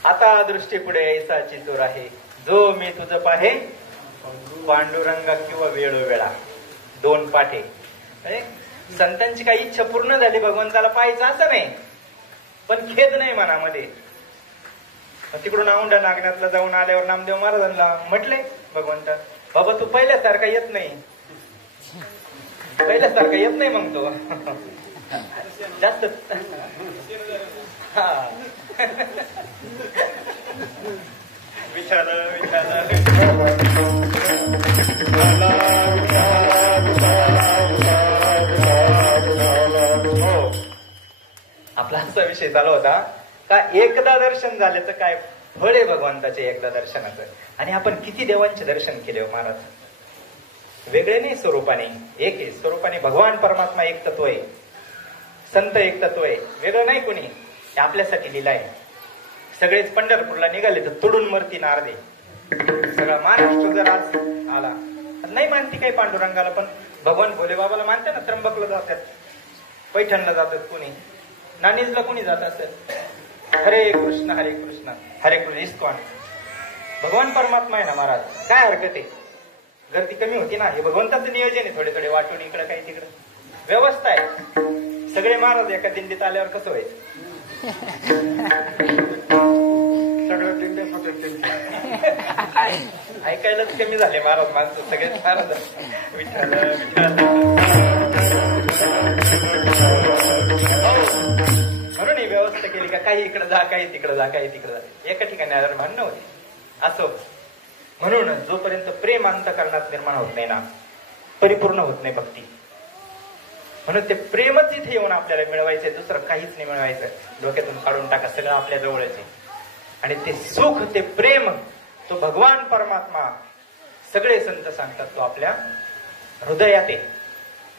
आता दृष्टी पुढे ऐसा चितूर आहे, जो मी तुझं पाहे पांडुरंगा किंवा वेळोवेळा. दोन पाठे. संतांची काही इच्छा पूर्ण झाली, भगवंताला पाहायचं असं नाही, पण खेद नाही मनामध्ये. तिकडून औंढा नागनाथला जाऊन आल्यावर नामदेव महाराजांना म्हटले भगवंत, बाबा तू पहिल्यासारखा येत नाही, पहिल्यासारखा येत नाही. मग तो जास्त विचार आपला असा विषय चालू होता का एकदा दर्शन झाल्याचं काय फळ आहे भगवंताचे एकदा दर्शनाचं. आणि आपण किती देवांचे दर्शन केले हो महाराज. वेगळे नाही स्वरूपाने, एक आहे स्वरूपाने. भगवान परमात्मा एक तत्व आहे, संत एक तत्व आहे, वेगळं नाही कोणी. हे आपल्यासाठी लिहिलं आहे. सगळेच पंढरपूरला निघाले तर तुडून मरती नारदे. सगळा महाराष्ट्र जर आज आला, नाही मानती काही पांडुरंगाला, पण भगवान भोलेबाबाला मानते ना. त्र्यंबकला जातात, पैठणला जातात, कोणी नाणीजला कोणी जात असेल. हरे कृष्ण हरे कृष्ण हरे कृष्ण इस्कॉन. भगवान परमात्मा आहे ना महाराज, काय हरकत आहे. गर्दी कमी होती ना, हे भगवंताचं नियोजन आहे. थोडे थोडे वाटून इकडं काही तिकडं व्यवस्था आहे. सगळे महाराज एका दिंडीत आल्यावर कसं व्हायचं. सगळं दिंड्या सगळं ऐकायलाच कमी झाले महाराज माणसं सगळे. महाराज विठ्ठल म्हणून ही व्यवस्था केली का काही इकडे जा, काही तिकडे जा, काही तिकडे जा, एका ठिकाणी आल्यावर भांडणं होते. असं म्हणून जोपर्यंत प्रेम अंतःकरणात निर्माण होत नाही ना, परिपूर्ण होत नाही भक्ती. म्हणून ते प्रेमच इथे येऊन आपल्याला मिळवायचंय, दुसरं काहीच नाही मिळवायचं. डोक्यातून काढून टाका, सगळं आपल्या जवळच आहे. आणि ते सुख, ते प्रेम, तो भगवान परमात्मा सगळे संत सांगतात तो आपल्या हृदयात आहे.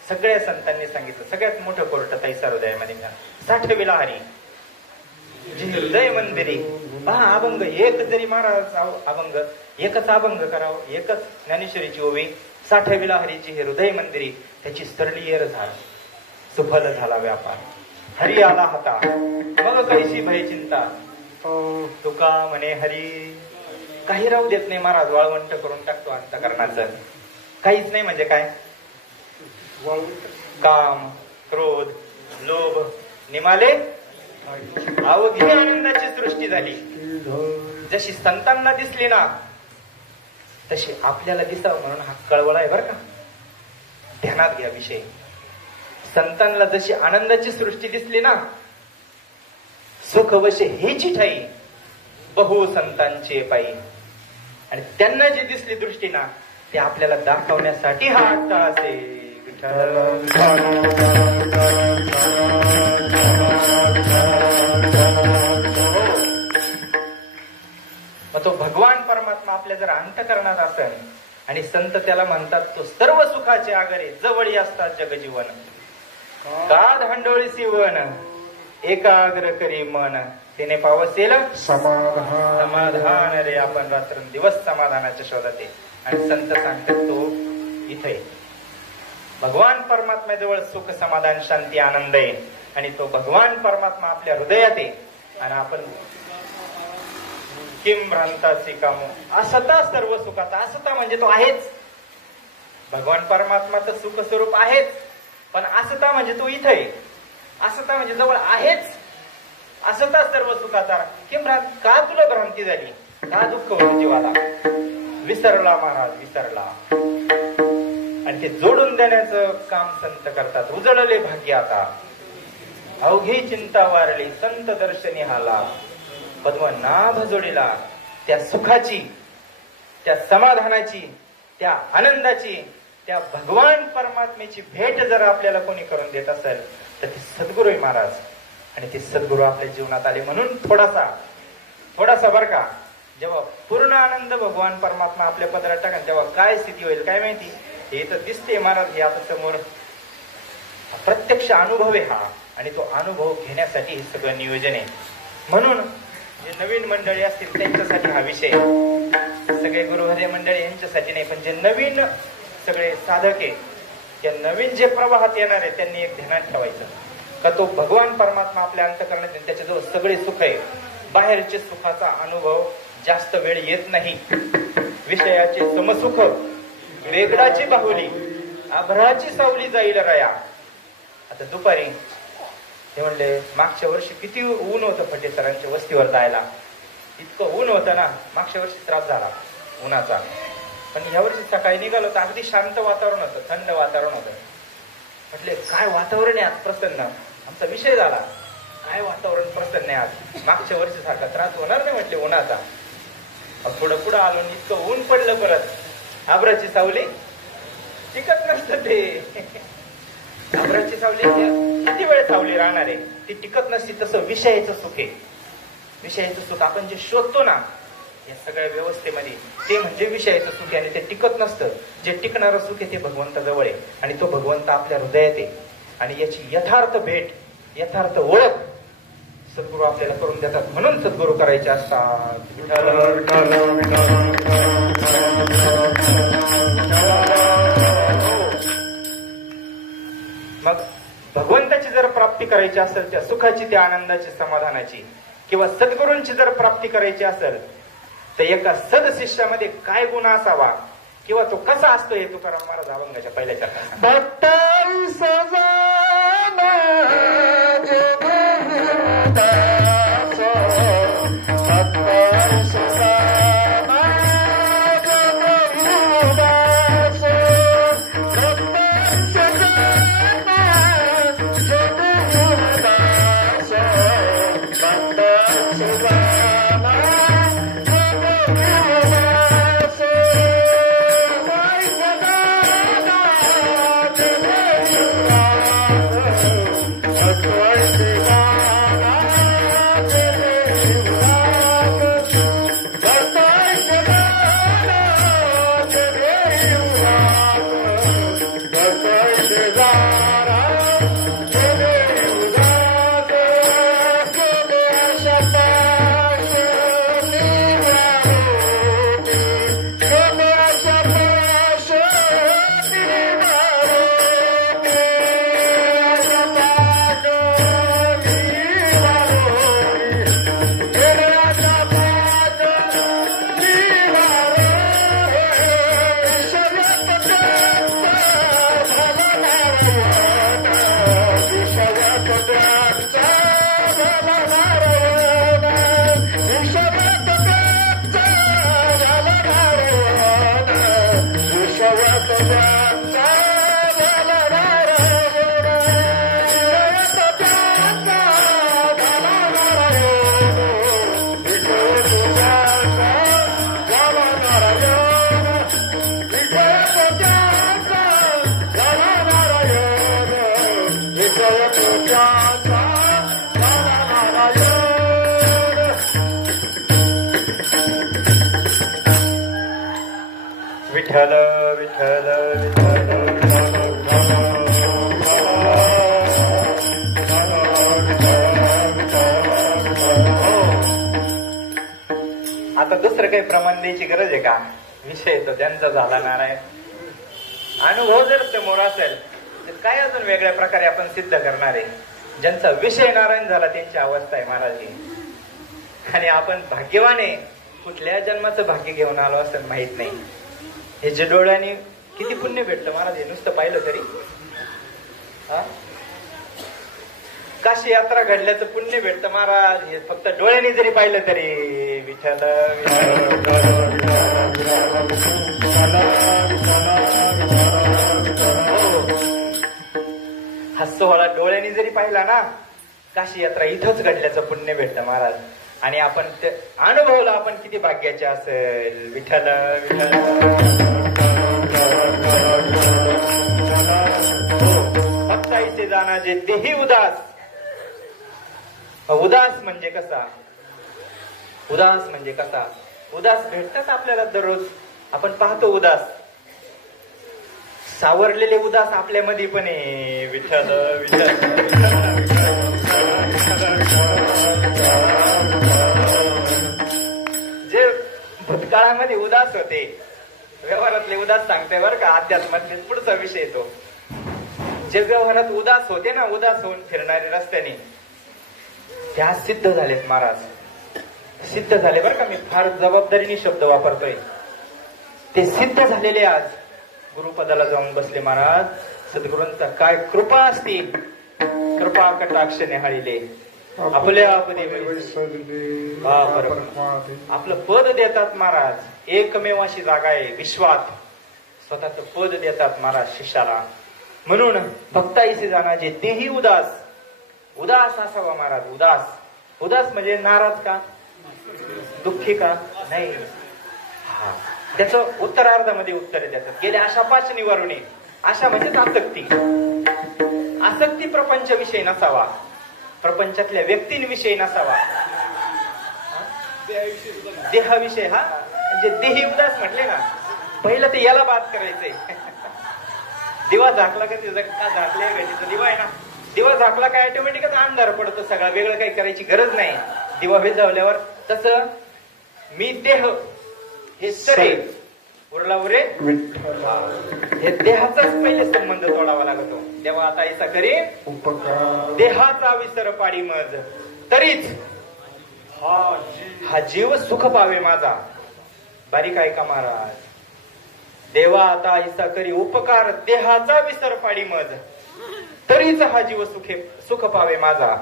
सगळ्या संतांनी सांगितलं सगळ्यात मोठं कोर्ट तैसा हृदयामध्ये साठविला हरी हृदय मंदिरे. पहा अभंग एक जरी महाराज अभंग एकच अभंग करावं, एकच ज्ञानेश्वरीची ओवी. साठविला हरीची हे हृदय मंदिरी, त्याची सरली येर झाला, सुफल झाला व्यापार. हरी आला हाता मग कैशी भय चिंता, तुका म्हणे हरी. काही राहू देत नाही महाराज, वाळवंट करून टाकतो अंतःकरणाचं. काहीच नाही म्हणजे काय, काम क्रोध लोभ निमाले अवघी आनंदाची सृष्टी झाली. जशी संतांना दिसली ना तशी आपल्याला दिसावं म्हणून हा कळवळा आहे बरं का. ध्यानात घ्या विषय. संतांना जशी आनंदाची सृष्टी दिसली ना सुखवशे हेची ठाई बहु संतांचे पायी. आणि त्यांना जी दिसली दृष्टी ना ते आपल्याला दाखवण्यासाठी हा अट्टहास आहे. मग तो भगवान परमात्मा आपल्या जर अंतःकरणात असेल आणि संत त्याला म्हणतात तो सर्व सुखाचे आगरे जवळी असतात जगजीवन. का धांडोळीसी वन एकाग्र करी मन तिने पावसेल समाधान रे. आपण रात्रंदिवस समाधानाच्या शोधात आहे. आणि संत सांगतात तो इथे भगवान परमात्म्याजवळ सुख समाधान शांती आनंद आहे. आणि तो भगवान परमात्मा आपल्या हृदयात आहे. आणि आपण किम भ्रांतासी कामो असता सर्व सुखात. असता म्हणजे तो आहेच. भगवान परमात्मा तर सुख स्वरूप आहेच. पण असता म्हणजे तो इथे आहे. असता म्हणजे जवळ आहेच. असता सर्व सुखाचा. किम का तुला भ्रांती झाली. का दुःख होतं जीवाला. विसरला महाराज विसरला. आणि ते जोडून देण्याचं काम संत करतात. उजळले भाग्य आता अवघी चिंता वारली संत दर्शनी हाला. पद्मनाभ जोडीला त्या सुखाची त्या समाधानाची त्या आनंदाची त्या भगवान परमात्म्याची भेट जर आपल्याला कोणी करून देत असेल तर ते सद्गुरू आहे महाराज. आणि ते सद्गुरू आपल्या जीवनात आले म्हणून थोडासा बर का जेव्हा पूर्ण आनंद भगवान परमात्मा आपल्या पदरात टाका तेव्हा काय स्थिती होईल काय माहिती. हे तर दिसते महाराज हे आता समोर प्रत्यक्ष अनुभव आहे हा. आणि तो अनुभव घेण्यासाठी हे सगळं नियोजन आहे. म्हणून जे नवीन मंडळी असतील त्यांच्यासाठी हा विषय. सगळे गुरुहरे मंडळी यांच्यासाठी नाही पण जे नवीन सगळे साधक आहे त्या नवीन जे प्रवाहात येणार आहे त्यांनी एक ध्यानात ठेवायचं का तो भगवान परमात्मा आपल्या अंतःकरणात त्याच्याजवळ सगळे सुख आहे. बाहेरचे सुखाचा अनुभव जास्त वेळ येत नाही. विषयाचे समसुख वेगळाची बाहुली आभराची सावली जाईल रया. आता दुपारी ते म्हणले मागच्या वर्षी किती ऊन होतं फटे सरांच्या वस्तीवर जायला. इतकं ऊन होतं ना मागच्या वर्षी त्रास झाला उन्हाचा. पण ह्या वर्षी सकाळी निघालो तर अगदी शांत वातावरण होतं थंड वातावरण होतं. म्हटले काय वातावरण आहे आज प्रसन्न. आमचा विषय झाला काय वातावरण प्रसन्न आहे आज. मागच्या वर्षी सारखा त्रास होणार नाही म्हटले उन्हाचा. पुढं पुढं आलो इतकं ऊन पडलं परत. आभराची सावली टिकत नसतं ते. आभराची सावली किती वेळ सावली राहणार आहे ती टिकत नसती. तसं विषयाचं सुख आहे. विषयाचं सुख आपण जे शोधतो ना या सगळ्या व्यवस्थेमध्ये ते म्हणजे विषयाचं सुख आहे. आणि ते टिकत नसतं. जे टिकणारं सुख आहे ते भगवंताजवळ आहे. आणि तो भगवंत आपल्या हृदयात आहे. आणि याची यथार्थ भेट यथार्थ ओळख सद्गुरू आपल्याला करून देतात. म्हणून सद्गुरू करायचे असतात. मग भगवंताची जर प्राप्ती करायची असेल त्या सुखाची त्या आनंदाची समाधानाची किंवा सद्गुरूंची जर प्राप्ती करायची असेल तर एका सदशिष्यामध्ये काय गुण असावा किंवा तो कसा असतो हे तुकाराम महाराज अभंगाच्या पहिल्या चरणात विठ्ठल विठ्ठल विठ्ठल आता दुसरं काही प्रमाण द्यायची गरज आहे का? विषय तो त्यांचा झाला नारायण. अनुभव जर समोर असेल तर काय अजून वेगळ्या प्रकारे आपण सिद्ध करणार आहे? ज्यांचा विषय नारायण झाला त्यांची अवस्था आहे महाराज. आणि आपण भाग्यवान आहे, कुठल्या जन्माचं भाग्य घेऊन आलो असं माहित नाही. हे जे डोळ्याने किती पुण्य भेटलं महाराज, हे नुसतं पाहिलं तरी. काशी यात्रा घडल्याचं पुण्य भेटतं महाराज, हे फक्त डोळ्याने जरी पाहिलं तरी. विठ्ठल हा सोहळा डोळ्याने जरी पाहिला ना, काशी यात्रा इथंच घडल्याचं पुण्य भेटतं महाराज. आणि आपण ते अनुभवलं, आपण किती भाग्याचे असेल. विठ्ठल फक्त इथे जाणं जे देही उदास. उदास म्हणजे कसा? उदास म्हणजे कसा? उदास भेटतात आपल्याला दररोज. आपण पाहतो उदास, सावरलेले उदास आपल्यामध्ये पण आहे. विठ्ठल जे भूतकाळामध्ये उदास होते, व्यवहारातले उदास सांगते बरं का, अध्यात्मातले पुढचा विषय तो. जे व्यवहारात उदास होते ना, उदास होऊन फिरणारे रस्त्याने, त्या सिद्ध झालेत महाराज. सिद्ध झाले बरं का, मी फार जबाबदारीने शब्द वापरतोय. ते सिद्ध झालेले आज गुरुपदाला जाऊन बसले महाराज. सद्गुरूंचा काय कृपा असती, कृपा कटाक्ष निहाळिले आपल्या आपलं पद देतात महाराज. एकमेव अशी जागा आहे विश्वात, स्वतःच पद देतात महाराज शिष्याला. म्हणून भक्ताईसे जाणाचे तेही उदास. उदास असावा महाराज. उदास. उदास म्हणजे नाराज का, दुःखी का? नाही. हा, त्याचं उत्तरार्धामध्ये उत्तर देतात. गेल्या आशा 5 निवारणे. आशा म्हणजेच आसक्ती. आसक्ती प्रपंचविषयी नसावा, प्रपंचातल्या व्यक्तींविषयी नसावा, देहाविषयी. हा म्हणजे देही उदास म्हटले ना, पहिलं ते याला बात करायचंय. दिवा झाकला का, ते झाकले घटीचा दिवा आहे ना, दिवा झाकला काय ऑटोमॅटिकच अंधार पडतो सगळा, वेगळं काही करायची गरज नाही. दिवा विझवल्यावर तसं मी देह हे सरे उरला उरे, हे देहाचाच पहिले संबंध तोडावा लागतो. तेव्हा आता ऐसा करी देहाचा विसर पाडी मज, तरीच हा जीव सुख पावे माझा. बारीक आहे का महाराज? देवा आता ऐसा करी उपकार, देहाचा विसर पाडी मज, तरीच हा जीव सुख पावे माझा.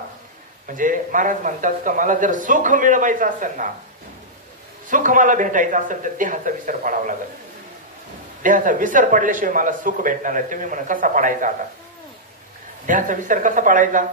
म्हणजे महाराज म्हणतात का, मला जर सुख मिळवायचं असेल ना, सुख मला भेटायचं असेल तर देहाचा विसर पडावा लागेल. देहाचा विसर पडल्याशिवाय मला सुख भेटणार नाही. तुम्ही म्हणा कसा पडायचा? आता देहाचा विसर कसा पडायचा?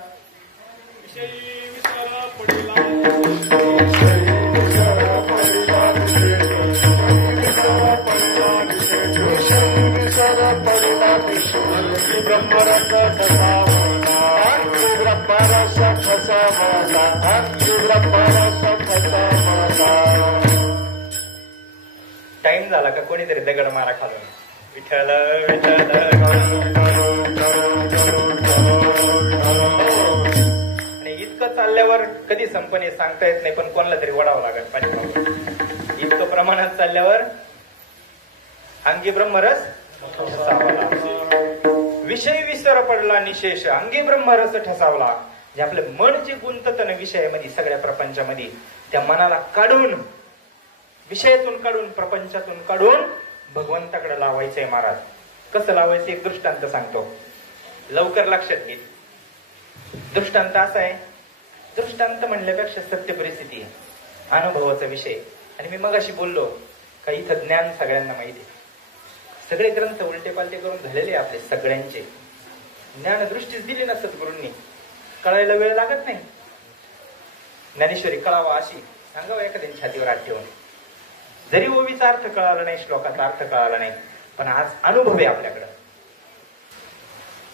टाइम झाला का कोणीतरी दगड मारा खालून. विठ्ठल विठ्ठल. आणि इतकं चालल्यावर कधी संपणे सांगता येत नाही, पण कोणाला तरी वडावं लागेल पाठीमागून. इतकं प्रमाणात चालल्यावर अंगी ब्रह्मरस विषय विसर पडला निशेष, अंगी ब्रह्मरस ठसावला. जे आपलं मन जे गुंतत ना विषयामध्ये, सगळ्या प्रपंचामध्ये, त्या मनाला काढून, विषयातून काढून, प्रपंचातून काढून भगवंताकडे लावायचंय महाराज. कसं लावायचं एक दृष्टांत सांगतो, लवकर लक्षात घे. दृष्टांत असा आहे, दृष्टांत म्हणल्यापेक्षा सत्य परिस्थिती आहे, अनुभवाचा विषय. आणि मी मगाशी बोललो का इथं ज्ञान सगळ्यांना माहिती आहे. सगळे ग्रंथ उलटे पालटे करून झालेले आपले सगळ्यांचे. ज्ञान दृष्टीच दिली ना सद्गुरूंनी, कळायला वेळ लागत नाही. ज्ञानेश्वरी कळावा अशी सांगावं एखाद्या छातीवर हात ठेवून. जरी ओवीचा अर्थ कळाला नाही, श्लोकाचा अर्थ कळाला नाही, पण आज अनुभव आहे आपल्याकडं.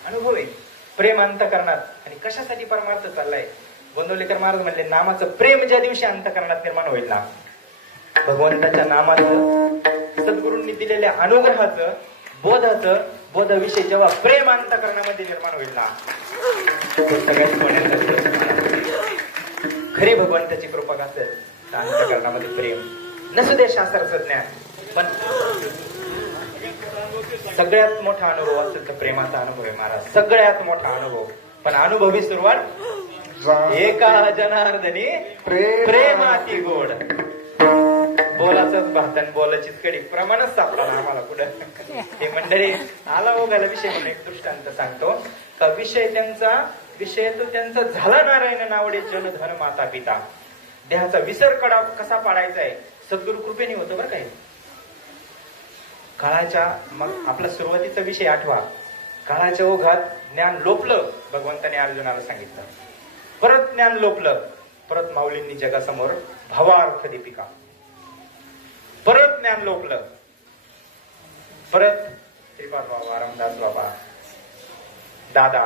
अनुभव आहे. प्रेम अंतःकरणात. आणि कशासाठी परमार्थ चाललाय? गोंदवलेकर महाराज म्हणले, नामाचं प्रेम ज्या दिवशी अंतःकरणात निर्माण होईल ना, भगवंताच्या नामाचं सद्गुरूंनी दिलेल्या अनुग्रहाचं बोधाविषयी जेव्हा प्रेम अंतःकरणामध्ये निर्माण होईल ना, सगळ्यात सोन्याचं खरी भगवंताची कृपा असेल तर अंतःकरणामध्ये प्रेम नसू दे शास्त्राचं ज्ञान, पण सगळ्यात मोठा अनुभव असेल तर प्रेमाचा अनुभव आहे महाराज, सगळ्यात मोठा अनुभव. पण अनुभवी सुरुवात एका जनार्दनी प्रेमाती गोड. बोलाचंच भातन बोलाचीच कडी प्रमाणच सापडला आम्हाला कुठं. हे मंडळी आला ओघाला विषय म्हणून एक दृष्टांत सांगतो. विषय तो त्यांचा झाला नारायण नावडे जनधन माता पिता. देहाचा विसर कसा पाडायचा आहे सद्गुरु कृपेने होतं बरं काही. काळाच्या मग आपला सुरुवातीचा विषय आठवा. काळाच्या ओघात ज्ञान लोपलं, भगवंताने अर्जुनाला सांगितलं. परत ज्ञान लोपलं, परत माऊलींनी जगासमोर भावार्थ दीपिका. परत ज्ञान लोपलं, परत श्रीपाद बाबा, रामदास बाबा, दादा,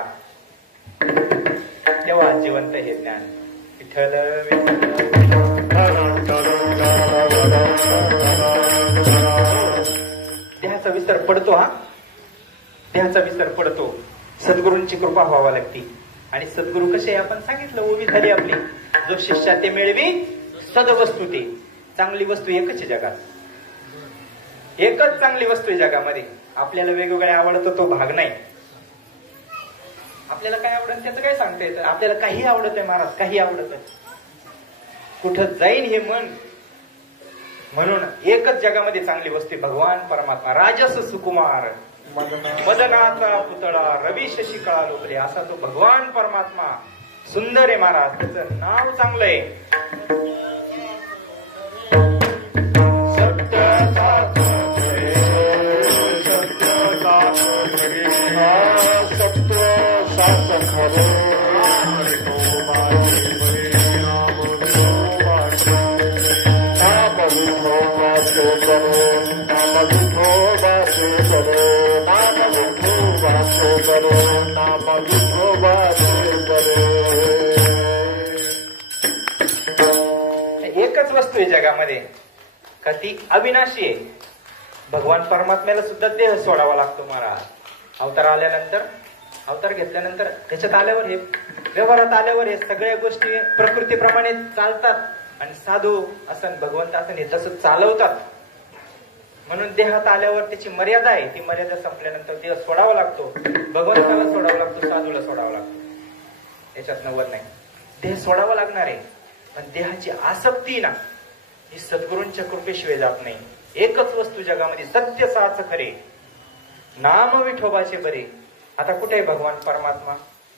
तेव्हा जिवंत हे ज्ञान. विठ्ठल देहाचा विस्तार पडतो. देहाचा विस्तार पडतो. सद्गुरूंची कृपा व्हावा लागती. आणि सद्गुरू कसे आपण सांगितलं, उभी झाली आपली. जो शिष्या ते मिळवी सदवस्तू ते. चांगली वस्तू एकच आहे जगात, एकच चांगली वस्तू आहे जगामध्ये. आपल्याला वेगवेगळे आवडतो तो भाग नाही. आपल्याला काय आवडत त्याचं काय सांगता येतं. आपल्याला काही आवडत आहे महाराज, काही आवडत. कुठं जाईन हे मन. म्हणून एकच जगामध्ये चांगली वस्तू भगवान परमात्मा. राजस सुकुमार मदनाचा पुतळा रवी शशी कळा लोकरे, असा तो भगवान परमात्मा सुंदर आहे महाराज. त्याचं नाव चांगलं आहे. एकच वस्तू आहे जगामध्ये का ती अविनाशी आहे. भगवान परमात्म्याला सुद्धा देह सोडावा लागतो महाराज. अवतार आल्यानंतर, अवतार घेतल्यानंतर, त्याच्यात आल्यावर हे व्यवहारात आल्यावर हे सगळ्या गोष्टी प्रकृतीप्रमाणे चालतात. आणि साधू असं भगवंत असं हे तसं चालवतात. म्हणून देहात आल्यावर त्याची मर्यादा आहे. ती मर्यादा संपल्यानंतर देह सोडावा लागतो. भगवंताला सोडावा लागतो, साधूला सोडावा लागतो. याच्यात नव्वद नाही. देह सोडावा लागणार आहे. पण देहाची आसक्ती ना ही सद्गुरूंच्या कृपेशिवाय जात नाही. एकच वस्तू जगामध्ये सत्य साच खरे, नाम विठोबाचे बरे. आता कुठे आहे भगवान परमात्मा?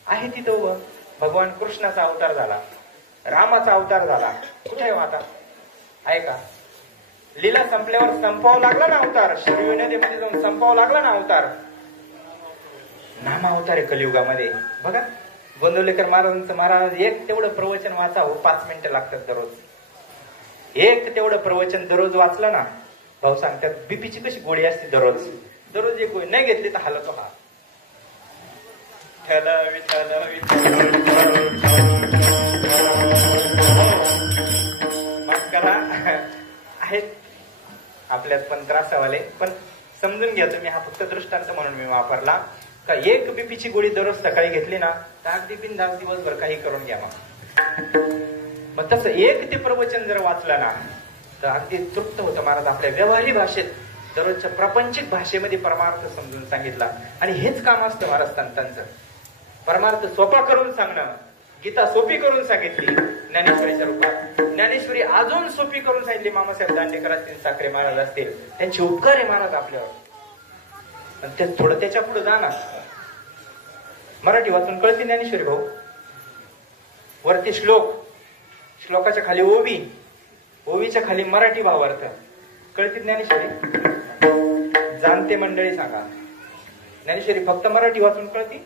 आहे तिथं. भगवान कृष्णाचा अवतार झाला, रामाचा अवतार झाला. कुठे आहे आता? आहे का? लीला संपल्यावर संपावं लागला ना अवतार. शरीर नदीमध्ये जाऊन संपावं लागला ना अवतार. नाम अवतार आहे कलियुगामध्ये. बघा गोंदवलेकर महाराजांचं, महाराज एक तेवढं प्रवचन वाचा हो, 5 मिनिटं लागतात दररोज. एक तेवढं प्रवचन दररोज वाचलं ना, भाऊ सांगतात बीपीची कशी गोळी असते दररोज. दररोज एक गोळी नाही घेतली तर हालतो हा. माफ करा, आहेत आपल्यात पण त्रासावाले, पण समजून घ्या तुम्ही. हा फक्त दृष्टांत म्हणून मी वापरला. का एक बीपीची गोळी दररोज सकाळी घेतली ना तर अगदी बिनधास्त दिवसभर काही करून घ्या. मग तसं एक ते प्रवचन जर वाचलं ना तर अगदी तृप्त होतं महाराज. आपल्या व्यवहारी भाषेत, दररोजच्या प्रापंचिक भाषेमध्ये परमार्थ समजून सांगितला. आणि हेच काम असतं महाराज संतांचं. परमार्थ सोपा करून सांगणं. गीता सोपी करून सांगितली ज्ञानेश्वरीच्या रूपात. ज्ञानेश्वरी अजून सोपी करून सांगितली. मामासाहेब दांडेकर असतील, साखरे महाराज असतील, त्यांचे उपकार आहे महाराज आपल्यावर. ते थोडं त्याच्या पुढे जा ना. मराठी वाचून कळते ज्ञानेश्वरी भाऊ. वरती श्लोक, श्लोकाच्या खाली ओवी, ओवीच्या खाली मराठी भावार्थ. कळते ज्ञानेश्वरी? जाणते मंडळी सांगा. ज्ञानेश्वरी फक्त मराठी वाचून कळती?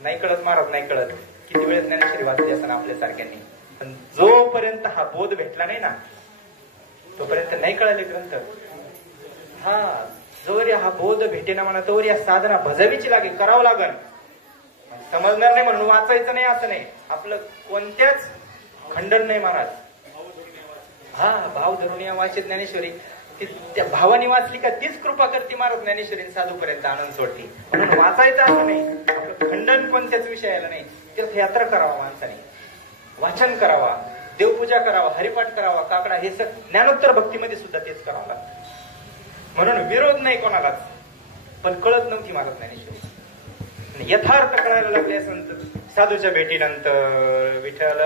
नाही कळत महाराज, नाही कळत. किती वेळेस ज्ञानेश्वरी वाचली असं आपल्या सारख्यांनी. पण जोपर्यंत हा बोध भेटला नाही ना तोपर्यंत नाही कळाले ग्रंथ. हा जोवर हा बोध भेटेना म्हणा तोवर या साधना भजावीची लागे, करावं लागल. समजणार नाही म्हणून वाचायचं नाही असं नाही. आपलं कोणत्याच खंडन नाही महाराज. हा भाव धरून या वाचित ज्ञानेश्वरी. त्या भावानी वाचली का तीच कृपा करते महाराज ज्ञानेश्वरी साधूपर्यंत आणून सोडते. म्हणून वाचायचं असं नाही, आपलं खंडन कोणत्याच विषयाला नाही. तीर्थयात्रा करावा माणसाने, वाचन करावा, देवपूजा करावा, हरिपाठ करावा, काकडा, हे ज्ञानोत्तर भक्तीमध्ये सुद्धा तेच करावं लागतं. म्हणून विरोध नाही कोणालाच, पण कळत नव्हती महाराज ज्ञानेश्वरी. यथार्थ कळायला लागले संत साधूच्या भेटीनंतर. विठ्ठल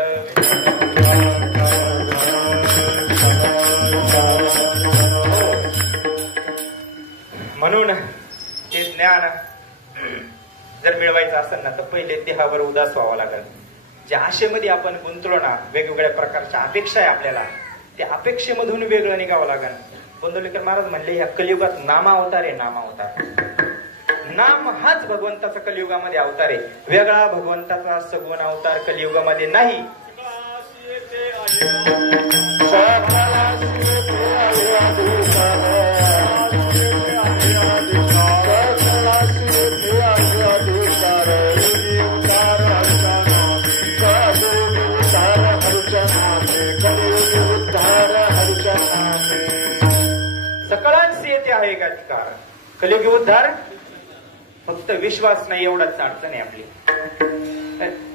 म्हणून ते ज्ञान जर मिळवायचं असेल ना तर पहिले देहावर उदास व्हावं लागेल. ज्या आशेमध्ये आपण गुंतलो ना, वेगवेगळ्या प्रकारच्या अपेक्षा आहे आपल्याला, त्या अपेक्षेमधून वेगळं निघावं लागेल. गोंदवलेकर महाराज म्हणले ह्या कलियुगात नामावतार आहे, नामावतार. नाम हाच भगवंताचा कलियुगामध्ये अवतार आहे. वेगळा भगवंताचा सगुण अवतार कलियुगामध्ये नाही. सकळांशी येते आहे का अधिकार. कलियुगी उद्धार फक्त विश्वास नाही, एवढाच अडचण आहे आपली.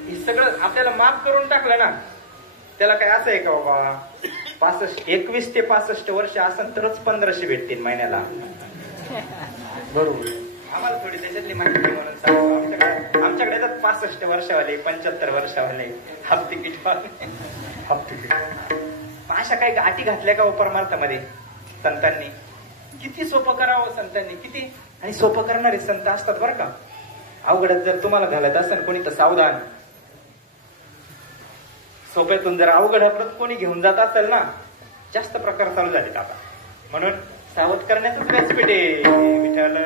हे सगळं आपल्याला माफ करून टाकलं ना, त्याला काय असं आहे का बाबा 21 ते 65 वर्ष असेल तरच 1500 भेटतील महिन्याला. बरोबर. आम्हाला थोडी त्याच्यातली माहिती म्हणून सांगतो. आमच्याकडे येतात 65 वर्षावाले, 75 वर्षावाले, हाफ तिकीट वाले. Half ticket. अशा काही गाठी घातल्या का परमार्थामध्ये संतांनी. किती सोपं करावं संतांनी, किती. आणि सोपं करणारे संत असतात बरं का. अवघडात जर तुम्हाला घालत असेल कोणी तर सावधान. सोप्यातून जर अवघड कोणी घेऊन जात असेल ना, जास्त प्रकार चालू झालेत आता. म्हणून सावध करण्याचंच व्यासपीठ आहे. विठ्ठल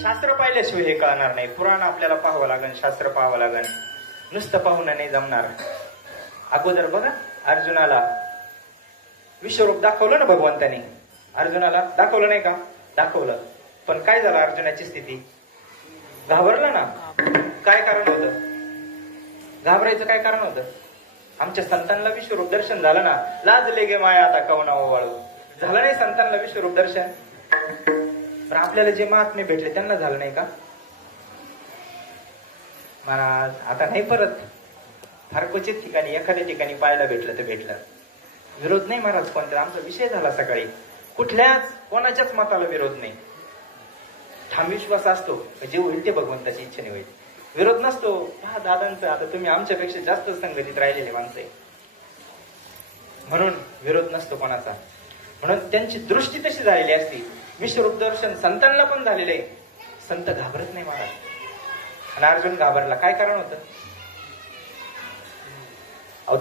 शास्त्र पाहिल्याशिवाय हे कळणार नाही. पुराण आपल्याला पाहावं लागेल, शास्त्र पाहावं लागेल. नुसतं पाहून नाही जमणार. अगोदर बघा अर्जुनाला विश्वरूप दाखवलं ना भगवंताने. अर्जुनाला दाखवलं नाही का? दाखवलं. पण काय झालं अर्जुनाची स्थिती? घाबरला ना. काय कारण होतं घाबरायचं? काय कारण होतं? आमच्या संतांना विश्वरूप दर्शन झालं ना, लाजले गे माया आता कवना ओवाळू. झालं नाही संतांना विश्वरूप दर्शन? पण आपल्याला जे महात्मे भेटले त्यांना झालं नाही का? महाराज आता नाही परत. फार क्वचित ठिकाणी, एखाद्या ठिकाणी पाहायला भेटलं तर भेटलं. विरोध नाही महाराज कोणत्या. आमचा विषय झाला सकाळी. कुठल्याच कोणाच्याच मताला विरोध नाही. ठाम विश्वास असतो जे होईल ते भगवंताची इच्छेने होईल. विरोध नसतो. हा दादांचं आता तुम्ही आमच्यापेक्षा जास्त संगतीत राहिलेले माणसं आहे, म्हणून विरोध नसतो कोणाचा. म्हणून त्यांची दृष्टी तशी झालेली असती. विश्वरूप दर्शन संतांना पण झालेलं आहे. संत घाबरत नाही महाराज. आणि अर्जुन घाबरला. काय कारण होतं?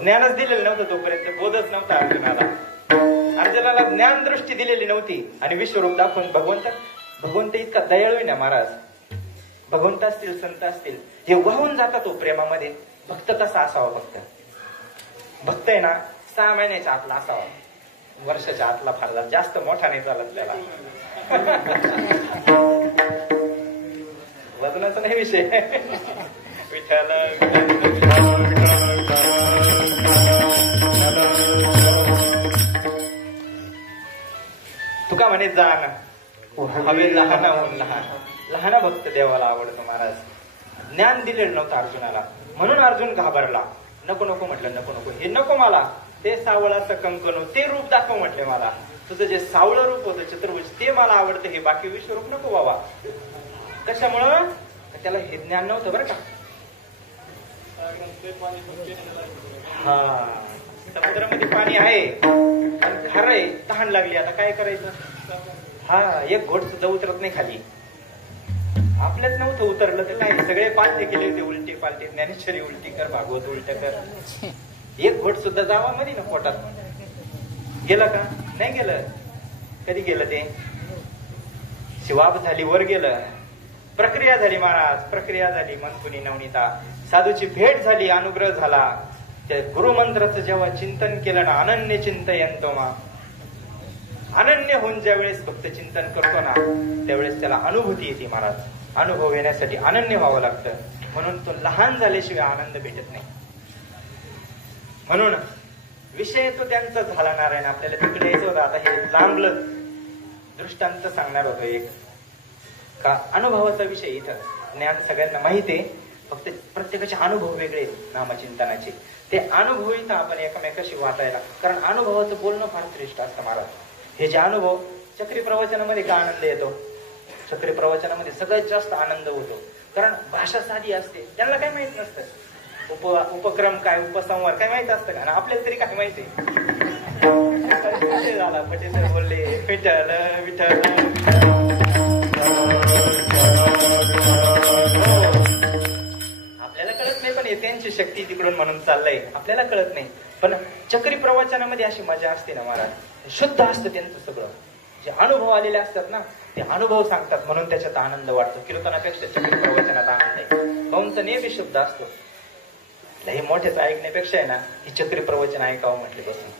ज्ञानच दिलेलं नव्हतं तोपर्यंत. बोधच नव्हता अर्जुनाला. अर्जुनाला ज्ञान दृष्टी दिलेली नव्हती. आणि विश्वरूप दाखवून भगवंत इतका दयाळू आहे ना महाराज. भगवंत असतील, संत असतील, हे वाहून जातात तो प्रेमामध्ये. भक्त कसा असावा? भक्त आहे ना 6 महिन्याच्या आतला असावा. वर्षाच्या आतला फार जास्त मोठा नाही चालत त्याला. वजनाचा नाही विषय. विठ्ठल तुका म्हणे जाण हवे लहानाहून लहान. लहान भक्त देवाला आवडतो महाराज. ज्ञान दिलेलं नव्हतं अर्जुनाला, म्हणून अर्जुन घाबरला. नको नको म्हटलं, नको नको, हे नको मला. ते सावळाचं कंकण, ते रूप दाखव म्हटले मला. तुझं जे सावळं रूप होतं चतुर्भुज, ते मला आवडतं. हे बाकी विश्वरूप नको बाबा. कशामुळं? त्याला हे ज्ञान नव्हतं बरं का. हा, समुद्रामध्ये पाणी आहे आणि खारंय, तहान लागली, आता काय करायचं? हा, एक घोट सुद्धा उतरत नाही खाली. आपल्याच नव्हतं उतरलं तर काय, सगळे पालटे केले होते उलटे पालटे. ज्ञानेश्वरी उलटी कर, भागवत उलट कर. एक घोट सुद्धा जावा मध्ये ना पोटात. गेलं का? नाही गेलं. कधी गेलं ते? शिवाब झाली वर गेलं. प्रक्रिया झाली महाराज, प्रक्रिया झाली. मनकुनी नवनीता साधूची भेट झाली, अनुग्रह झाला. त्या गुरुमंत्राचं जेव्हा चिंतन केलं ना, अनन्य चिंतयंतो मा, अनन्य होऊन ज्या वेळेस भक्त चिंतन करतो ना त्यावेळेस त्याला अनुभूती येते महाराज. अनुभव येण्यासाठी अनन्य व्हावं लागतं. म्हणून तो लहान झाल्याशिवाय आनंद भेटत नाही. म्हणून विषय तो त्यांचा झाला. नारायण आपल्याला तिकडे यायचं होतं. आता हे लांबलं दृष्टांत सांगणार होतो एक का अनुभवाचा विषय. इथं ज्ञान सगळ्यांना माहिती आहे, फक्त प्रत्येकाचे अनुभव वेगळे नामचिंतनाचे. ते अनुभव इथं आपण एकमेकाशी वाटायला, कारण अनुभवाचं बोलणं फार श्रेष्ठ असतं महाराज. हे जे अनुभव चक्री प्रवचनामध्ये का आनंद येतो? चक्री प्रवचनामध्ये सगळ्यात जास्त आनंद होतो, कारण भाषा साधी असते. त्यांना काय माहित नसतं उपक्रम काय, उपसंहार काय माहित असतं का? आपल्याला तरी काय माहिती झाला. पटेल बोलले विठ्ठल विठ्ठल, आपल्याला कळत नाही, पण हे त्यांची शक्ती तिकडून म्हणून चाललंय, आपल्याला कळत नाही. पण चक्री प्रवचनामध्ये अशी मजा असते ना महाराज, शुद्ध असतं त्यांचं सगळं. जे अनुभव आलेले असतात ना ते अनुभव सांगतात, म्हणून त्याच्यात आनंद वाटतो. कीर्तनापेक्षा चक्री प्रवचनात आनंद आहे. काऊंचा नेहमी शुद्ध असतो. हे मोठेच ऐकण्यापेक्षा आहे ना ही चक्री प्रवचन ऐकावं म्हटले बसून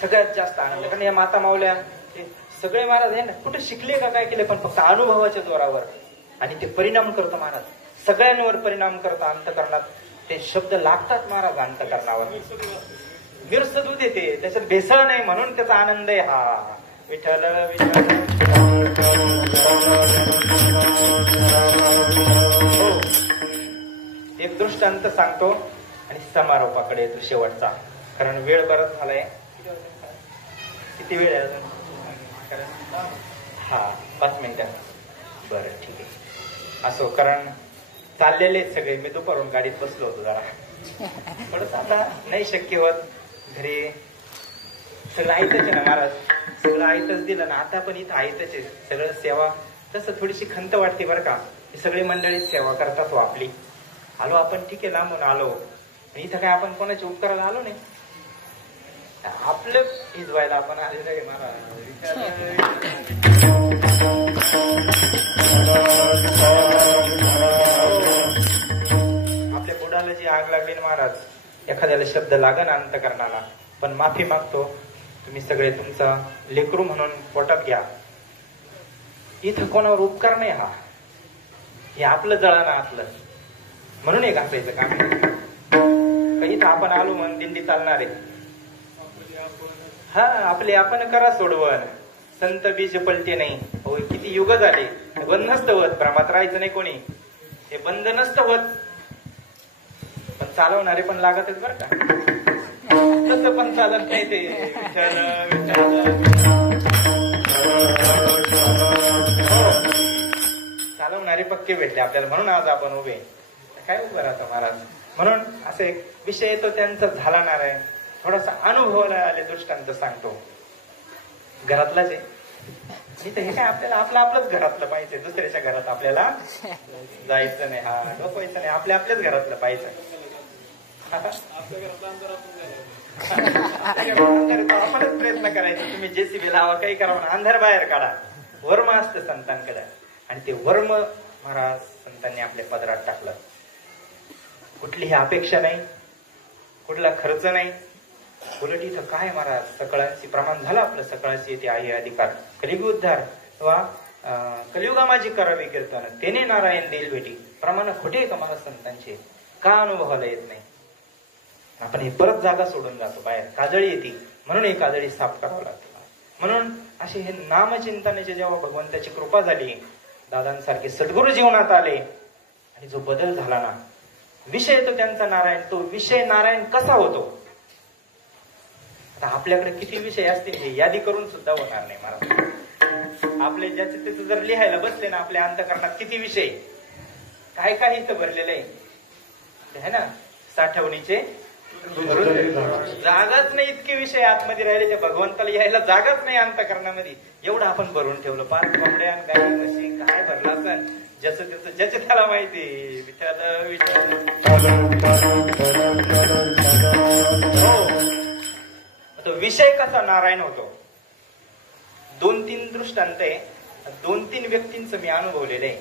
सगळ्यात जास्त आनंद. कारण या माता माऊल्या ते सगळे महाराज आहे ना, कुठे शिकले का काय केले, पण फक्त अनुभवाच्या जोरावर. आणि ते परिणाम करतो महाराज, सगळ्यांवर परिणाम करतो. अंतकरणात ते शब्द लागतात महाराज. अंतकरणावर विरसदूत येते, त्याच्यात भेसळ नाही, म्हणून त्याचा आनंद आहे. हा विठ्ठल विठ्ठल. एक दृष्टांत सांगतो आणि समारोपाकडे येतो शेवटचा, कारण वेळ बराच झालाय. किती वेळ आहे अजून? हा 5 मिनिटं. बरं ठीक आहे. असो, कारण चाललेले सगळे. मी दुपारून गाडीत बसलो होतो जरा, थोडस आता नाही शक्य होत. घरी सगळं आयतच आहे ना महाराज, सगळं आयतच दिलं ना. आता पण इथं आयतच आहे सगळं. सेवा तसं थोडीशी खंत वाटते बरं का. सगळी मंडळी सेवा करतात. आपली आलो आपण, ठीक आहे, लांबून आलो, इथं काय आपण कोणाच्या उपकाराला आलो नाही. आपलं हिजवायला आपण आलेलं आहे महाराज. आपल्या बुडाला जी आग लागली ना महाराज, एखाद्याला शब्द लागन अंतकरणाला, पण माफी मागतो. तुम्ही सगळे तुमचा लेकरू म्हणून पोटात घ्या. इथं कोणावर उपकार नाही. हा हे आपलं जळाना आपलं, म्हणून एक घासायचं काम. इथं आपण आलो म्हणून दिंडी चालणार आहे. हा आपले आपण करा सोडवण. संत बीज पलटे नाही. हो किती युग झाले, बंद नसतं होत. भ्रमात राहायचं नाही कोणी, हे बंद नसतं होत. पण चालवणारे पण लागतच बरं का. तसं पण चालत नाही ते. चालवणारे पक्के भेटले आपल्याला, म्हणून आज आपण उभे. काय उभं राहतं महाराज. म्हणून असे एक विषय तो त्यांचा झाला नारायण. थोडासा अनुभवाला आले दृष्टांत सांगतो. घरातलाच आहे. हे काय आपल्याला आपलंच घरातलं पाहिजे, दुसऱ्याच्या घरात आपल्याला जायचं नाही. हा डोकवायचं नाही, आपल्याच घरातलं पाहिजे. आपणच प्रयत्न करायचा. तुम्ही जेसीबी लावा, काही करा, अंधार बाहेर काढा. वर्म असतं संतांकडे, आणि ते वर्म महाराज संतांनी आपल्या पदरात टाकलं. कुठलीही अपेक्षा नाही, कुठला खर्च नाही. उलट इथं काय महाराज, सकळांची प्रमाण झालं आपलं. सकळांची येते आहे अधिकार. कलियुग उद्धार किंवा कलियुगा माझी करावी कीर्तन, तेने नारायण देईल भेटी. प्रमाण खोटे का महाराज संतांचे? का अनुभवाला येत नाही? आपण हे परत जागा सोडून जातो बाहेर. काजळी येते, म्हणून ही काजळी साफ करावं लागते. म्हणून असे हे नामचिंतनाचे जेव्हा भगवंताची कृपा झाली, दादांसारखे सद्गुरू जीवनात आले, आणि जो बदल झाला ना, विषय तो त्यांचा नारायण. तो विषय नारायण कसा होतो? आता आपल्याकडे किती विषय असतील हे यादी करून सुद्धा होणार नाही महाराज. आपले ज्याचे त्याचं जर लिहायला बसले ना, आपल्या अंतकरणात किती विषय, काय काय इथं भरलेलं आहे ना. साठवणीचे जागाच नाही, इतके विषय आतमध्ये राहिले. त्या भगवंताला यायला जागाच नाही अंतकरणामध्ये. एवढं आपण भरून ठेवलं. 5 कोंबड्या, गाई, म्हशी, काय भरला सण, ज्याचं त्याचं ज्याचे त्याला माहिती. विठ्ठल विठ्ठल. तो विषय कसा नारायण होतो? 2-3 दृष्टांत आहे. 2-3 व्यक्तींचं मी अनुभवलेलं आहे.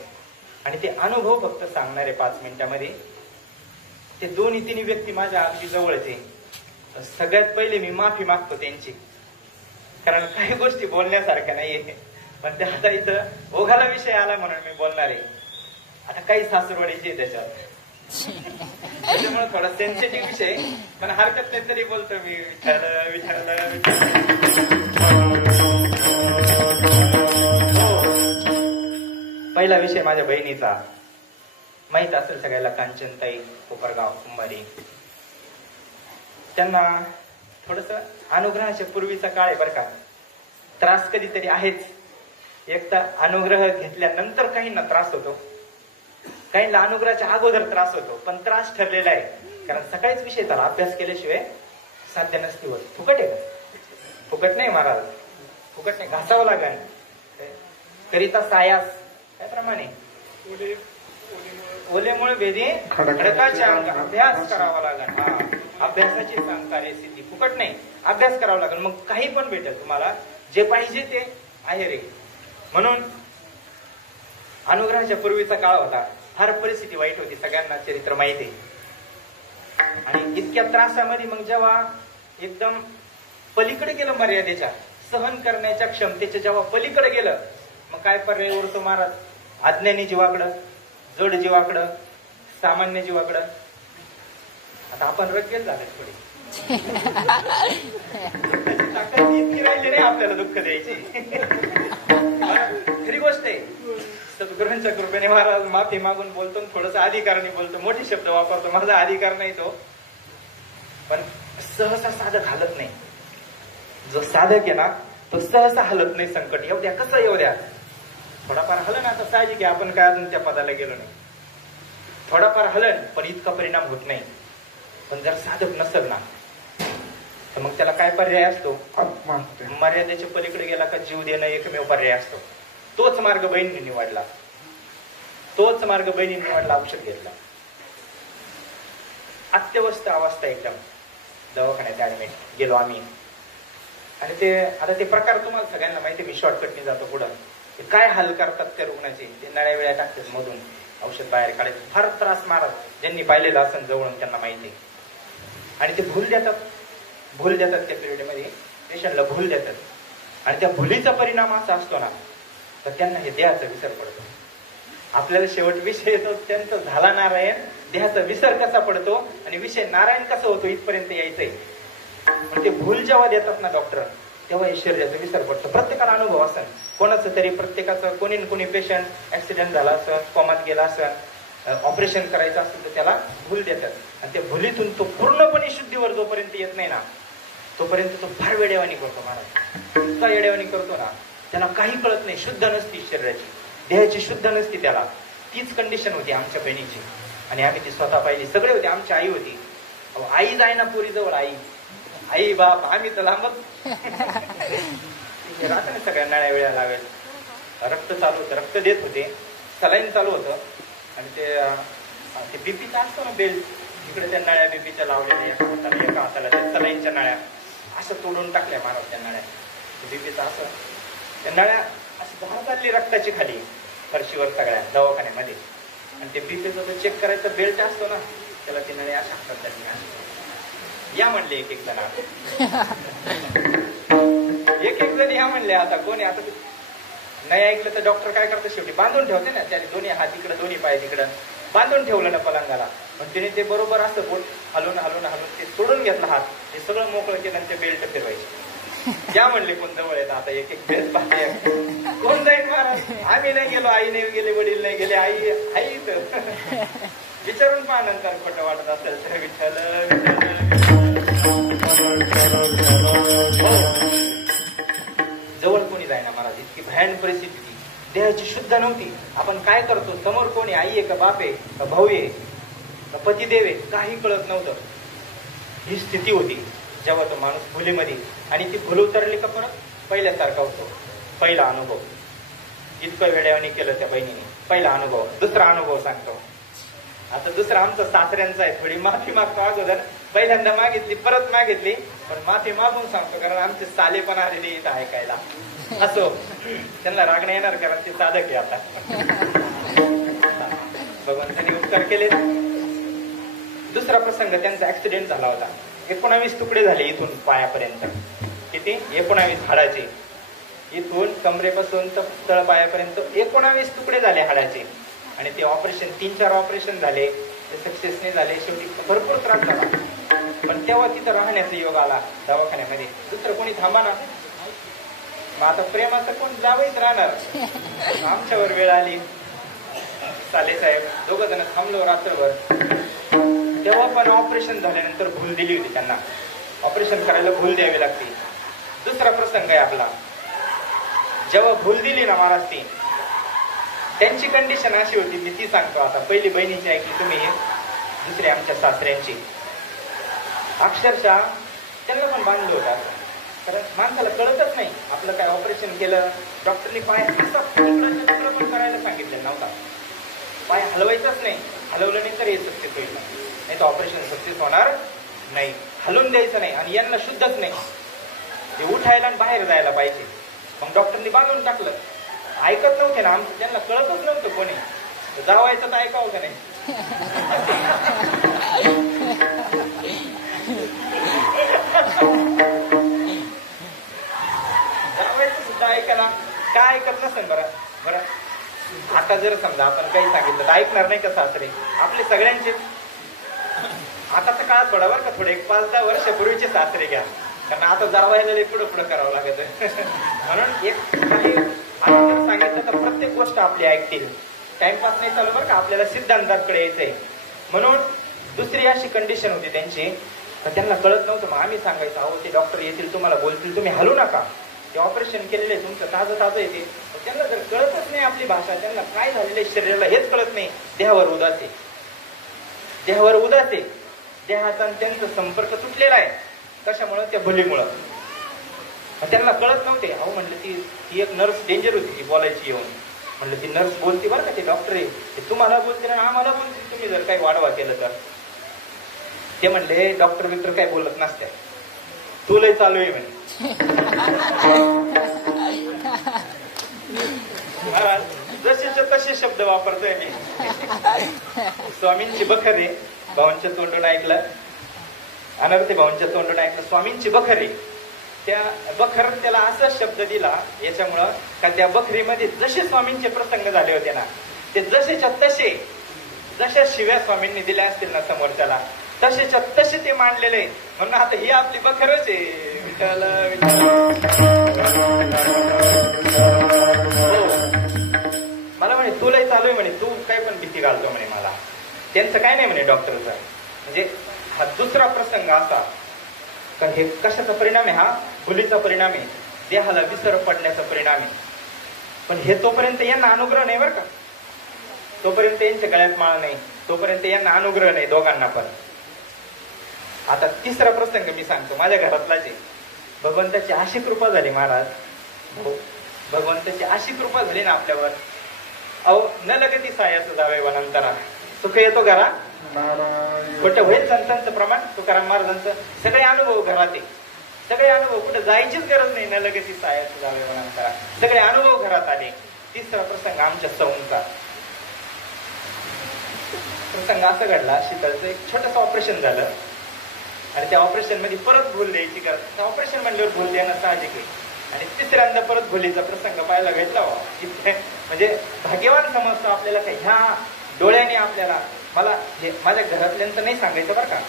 आणि ते अनुभव फक्त सांगणारे 5 मिनिटामध्ये. ते 2-3 व्यक्ती माझ्या अगदी जवळचे. सगळ्यात पहिले मी माफी मागतो त्यांची, कारण काही गोष्टी बोलण्यासारख्या नाहीये, पण ते आता इथं ओघाला विषय आला म्हणून मी बोलणार आहे. आता काही सासरवाडीचे त्याच्यात, त्याच्यामुळे थोडा सेन्सिटिव्ह विषय, पण हरकत नाही तरी बोलतो मी. पहिला विषय माझ्या बहिणीचा. माहित असेल सगळ्याला, कांचनताई कोपरगाव कुंभारी. त्यांना थोडस अनुग्रहाच्या पूर्वीचा काळ आहे बरं का. त्रास कधीतरी आहेच. एक तर अनुग्रह घेतल्यानंतर काहींना त्रास होतो, काहींना अनुग्रहाच्या अगोदर त्रास होतो, पण त्रास ठरलेला आहे. कारण सकाळीच विषय झाला, अभ्यास केल्याशिवाय साध्य नसती होत. फुकट आहे, फुकट नाही महाराज, फुकट नाही, घासावं लागेल. करिता सायास काय प्रमाणे ओलेमुळे भेदी खडकाचे अंग, अभ्यास करावा लागेल. हा, अभ्यासाची सांगतारे सिद्धी. फुकट नाही, अभ्यास करावा लागेल. मग काही पण भेटेल तुम्हाला, जे पाहिजे ते आहे रे. म्हणून अनुग्रहाच्या पूर्वीचा काळ होता. फार परिस्थिती वाईट होती, सगळ्यांना चरित्र माहिती आहे. आणि इतक्या त्रासामध्ये मग जेव्हा एकदम पलीकडे गेलं मर्यादेच्या, सहन करण्याच्या क्षमतेच्या जेव्हा पलीकडे गेलं, मग काय पर्याय उरतो महाराज? अज्ञानी जीवाकडं, जड जीवाकडं, सामान्य जीवाकडं. आता आपण रगेल झाले थोडी. ताकद इतकी राहिली नाही आपल्याला दुःख द्यायची. खरी गोष्ट आहे. सद्गुरूंच्या कृपेने महाराज माफी मागून बोलतो, थोडस अधिकाराने बोलतो, मोठे शब्द वापरतो. माझा अधिकार नाही तो, पण सहसा साधक हालत नाही. जो साधक आहे ना, तो सहसा हलत नाही. संकट येऊ द्या, कसं येऊ द्या, थोडाफार हलन. आता साहजिक आहे, आपण काय अजून त्या पदाला गेलो नाही. थोडाफार हलन, पण इतका परिणाम होत नाही. पण जर साधक नसेल ना, तर मग त्याला काय पर्याय असतो? मर्यादेच्या पलीकडे गेला का जीव देणं एकमेव पर्याय असतो. तोच मार्ग बहिणीने निवडला, तोच मार्ग बहिणीने निवडला. औषध घेतला, अत्यवस्थ अवस्था, एकदम दवाखान्यात ऍडमिट गेलो आम्ही. आणि ते आता ते प्रकार तुम्हाला सगळ्यांना माहिती, मी शॉर्टकटने जातो पुढं. काय हाल करतात त्या रुग्णाचे, ते नळ्या वेळा टाकतात मधून, औषध बाहेर काढायचं. फार त्रास महाराज, ज्यांनी पाहिलेलं असेल जवळून त्यांना माहिती. आणि ते भूल देतात त्या पिरियडमध्ये, पेशंटला भूल देतात. आणि त्या भुलीचा परिणाम असा असतो ना, तर त्यांना हे देहाचा विसर पडतो. आपल्याला शेवट विषय येतो त्यांचा झाला नारायण, देहाचा विसर कसा पडतो आणि विषय नारायण कसा होतो इथपर्यंत यायचंय. पण ते भूल जेव्हा देतात ना डॉक्टर, तेव्हा हे शरीराचा विसर पडतो. प्रत्येकाला अनुभव असेल, कोणाचं तरी, प्रत्येकाचं कोणी ना कोणी पेशंट ऍक्सिडेंट झाला असेल, कोमात गेला असेल, ऑपरेशन करायचं असेल, तर त्याला भूल देतात. आणि त्या भुलीतून तो पूर्णपणे शुद्धीवर जोपर्यंत येत नाही ना, तोपर्यंत तो फार वेडेवाणी करतो महाराज. इतका वेडेवाणी करतो ना, त्यांना काही कळत नाही. शुद्ध नसती शरीराची, देहाची शुद्ध नसती त्याला. तीच कंडिशन होती आमच्या बहिणीची, आणि आम्ही ती स्वतः पाहिली. सगळे होते, आमची आई होती. आई जाय ना पोरी जवळ, आई बाप, आम्ही तर लांबच राहत नाही. सगळ्या नळ्या वेळा लावेल, रक्त चालू होतं, रक्त देत होते, सलाईन चालू होतं. आणि ते बीपीचा असतो ना बेल्ट, इकडे त्या नळ्या बीपीच्या लावलेल्या, एका हाताला त्या सलाईनच्या नळ्या असं तोडून टाकल्या महाराज. त्या नळ्या बीपीचा असं, त्या नळ्या असं धार चालली रक्ताची खाली फरशीवर सगळ्या दवाखान्यामध्ये. आणि ते बीपीचा जो चेक करायचा बेल्ट असतो ना, त्याला ते नळ्या अशा हातात या म्हणले. एक जण या म्हणले. आता कोणी आता नाही ऐकलं तर डॉक्टर काय करतो, शेवटी बांधून ठेवते ना. त्याने दोन्ही हात इकडं, दोन्ही पाय तिकडं बांधून ठेवलं ना पलंगाला. पण तिने ते बरोबर असं बोट हलून ते सोडून घेतला हात, ते सगळं मोकळं केलं आणि ते बेल्ट फिरवायचे. या म्हणले कोण जवळ येतं. आता एक बेल्ट पाहिजे, कोण जाईल महाराज? आम्ही नाही गेलो, आई नाही गेले, वडील नाही गेले, आई विचारून पहा नंतर खोटं वाटत असेल तर. विठ्ठल जवळ कोणी जायना महाराज. इतकी भयान परिस्थिती, देहाची शुद्ध नव्हती. आपण काय करतो, समोर कोणी, आई आहे का, बाप आहे का, भाऊ आहे का, पतिदेव आहे, काही कळत नव्हतं. ही स्थिती होती जेव्हा तो माणूस भुलीमध्ये. आणि ती भूल उतरली का परत पहिल्यासारखा होतो. पहिला अनुभव इतकं वेड्यावानी केलं त्या बहिणीने. पहिला अनुभव. दुसरा अनुभव सांगतो. आता दुसरा आमचा सासऱ्यांचा आहे. थोडी माफी मागतो अगोदर. पहिल्यांदा मागितली, परत मागितली, पण माफी मागून सांगतो, कारण आमचे साले पण आलेले इथं ऐकायला. असो, त्यांना रागणं येणार, कारण ते साधक आहे. आता उपचार केले. दुसरा प्रसंग, त्यांचा ऍक्सिडेंट झाला होता. 19 तुकडे झाले इथून पायापर्यंत. किती? 19 हाडाचे. इथून कमरेपासून तर तळपायापर्यंत 19 तुकडे झाले हाडाचे. आणि ते ऑपरेशन, 3-4 ऑपरेशन झाले, ते सक्सेस नाही झाले. शेवटी भरपूर त्रास झाला. पण तेव्हा तिथं राहण्याचा योग आला दवाखान्यामध्ये. दुसरं कोणी थांबा ना. मग आता प्रेमाचं कोण जावंच राहणार. आमच्यावर वेळ आली. साले साहेब दोघ जण थांबलो रात्रभर. तेव्हा पण ऑपरेशन झाल्यानंतर भूल दिली होती त्यांना. ऑपरेशन करायला भूल द्यावी लागते. दुसरा प्रसंग आहे आपला. जेव्हा भूल दिली ना महाराज, ती त्यांची कंडिशन अशी होती, मी ती सांगतो आता. पहिली बहिणीची ऐकली तुम्ही, दुसरी आमच्या सासऱ्यांची. अक्षरशः त्यांना पण बांधलं होतं. कारण माणसाला कळतच नाही. आपलं काय ऑपरेशन केलं, डॉक्टरनी पाय तिकडं पण करायला सांगितलं नव्हता. पाय हलवायचंच नाही. हलवलं नाही तर हे सक्सेस होईल, नाही तर ऑपरेशन सक्सेस होणार नाही. हलवून द्यायचं नाही. आणि यांना शुद्धच नाही. ते उठायला आणि बाहेर जायला पाहिजे. मग डॉक्टरनी बांधून टाकलं. ऐकत नव्हते ना. आमचं त्यांना कळतच नव्हतं कोणी. जावायचं तर ऐकावं का नाही. जावायचं सुद्धा ऐकायला काय ऐकत नसेल. बरं आता जर समजा आपण काही सांगितलं तर ऐकणार नाही का सासरे आपले सगळ्यांचे. आताच्या काळात थोडा बरं का, थोडे 5-10 वर्षापूर्वीचे सासरे घ्या. कारण आता जावायला पुढं करावं लागत. म्हणून एक काही सांगितलं तर प्रत्येक गोष्ट आपली ऐकतील. टाइमपास नाही चालू बरं का, आपल्याला सिद्धांताकडे यायचंय. म्हणून दुसरी अशी कंडिशन होती त्यांची, तर त्यांना कळत नव्हतं. मग आम्ही सांगायचं, अहो ते डॉक्टर येतील, तुम्हाला बोलतील, तुम्ही हलू नका, ते ऑपरेशन केलेले तुमचं ताजं येते. त्यांना जर कळतच नाही आपली भाषा, त्यांना काय झालेलं आहे शरीराला हेच कळत नाही. देहावर उदास आहे. देहाचा त्यांचा संपर्क तुटलेला आहे. कशामुळे? त्या भुलीमुळं. त्यांना कळत नव्हते. अहो म्हणलं ती एक नर्स डेंजर होती, ती बोलायची येऊन. म्हणलं ती नर्स बोलते बरं का, ती डॉक्टर आहे, ते तुम्हाला बोलते ना आम्हाला बोलते, तुम्ही जर काही वाढवा केलं तर. ते म्हणले डॉक्टर बिक्टर काय बोलत नसत्या, तू लय चालू आहे म्हणे. जसेच्या तसे शब्द वापरतोय मी. स्वामींची बखर आहे, भावांच्या तोंडून ऐकलं. अनर्थे भावांच्या तोंडून ऐकलं स्वामींची बखर आहे. त्या बखर त्याला असा शब्द दिला याच्यामुळं का त्या बखरीमध्ये जसे स्वामींचे प्रसंग झाले होते ना, ते जसेच्या तसे, जशा शिव्या स्वामींनी दिल्या असतील ना समोरच्याला, तसेच्या तसे ते मांडलेले. म्हणून आता ही आपली बखरच आहे. विठ्ठल मला म्हणे तू लय चालू आहे म्हणे, तू काय पण भीती घालतो म्हणे मला. त्यांचं काय नाही म्हणे डॉक्टरचं. म्हणजे हा दुसरा प्रसंग असा का हे कशाचा परिणाम आहे? हा भुलीचा परिणाम आहे, देहाला विसर पडण्याचा परिणाम आहे. पण हे तोपर्यंत यांना अनुग्रह नाही बरं का, तोपर्यंत यांच्या गळ्यात माळ नाही, तोपर्यंत यांना अनुग्रह नाही दोघांना पण. आता तिसरा प्रसंग मी सांगतो, माझ्या घरातलाच आहे. भगवंताची अशी कृपा झाली महाराज, भगवंताची अशी कृपा झाली ना आपल्यावर. अहो न लगती सायाचं जावे वनांतरा, सुख येतो घरा खोटं होईल. संतांचं प्रमाण, तुकाराम महाराजांचं सगळे अनुभव घरात आहे. सगळे अनुभव, कुठे जायचीच गरज नाही. न लगती सायाचं जावे वनांतरा, सगळे अनुभव घरात आले. तिसरा प्रसंग आमच्या सौंचा प्रसंग असा घडला. शीतलचं एक छोटस ऑपरेशन झालं आणि त्या ऑपरेशन मध्ये परत भूल द्यायची गरज. ऑपरेशन म्हणल्यावर भूल देणं साहजिक आहे. आणि तिसऱ्यांदा परत भुलीचा प्रसंग पाहायला भेटला. म्हणजे भाग्यवान समजतो आपल्याला काही ह्या डोळ्याने आपल्याला. मला हे माझ्या घरातल्यांचं नाही सांगायचं बरं का.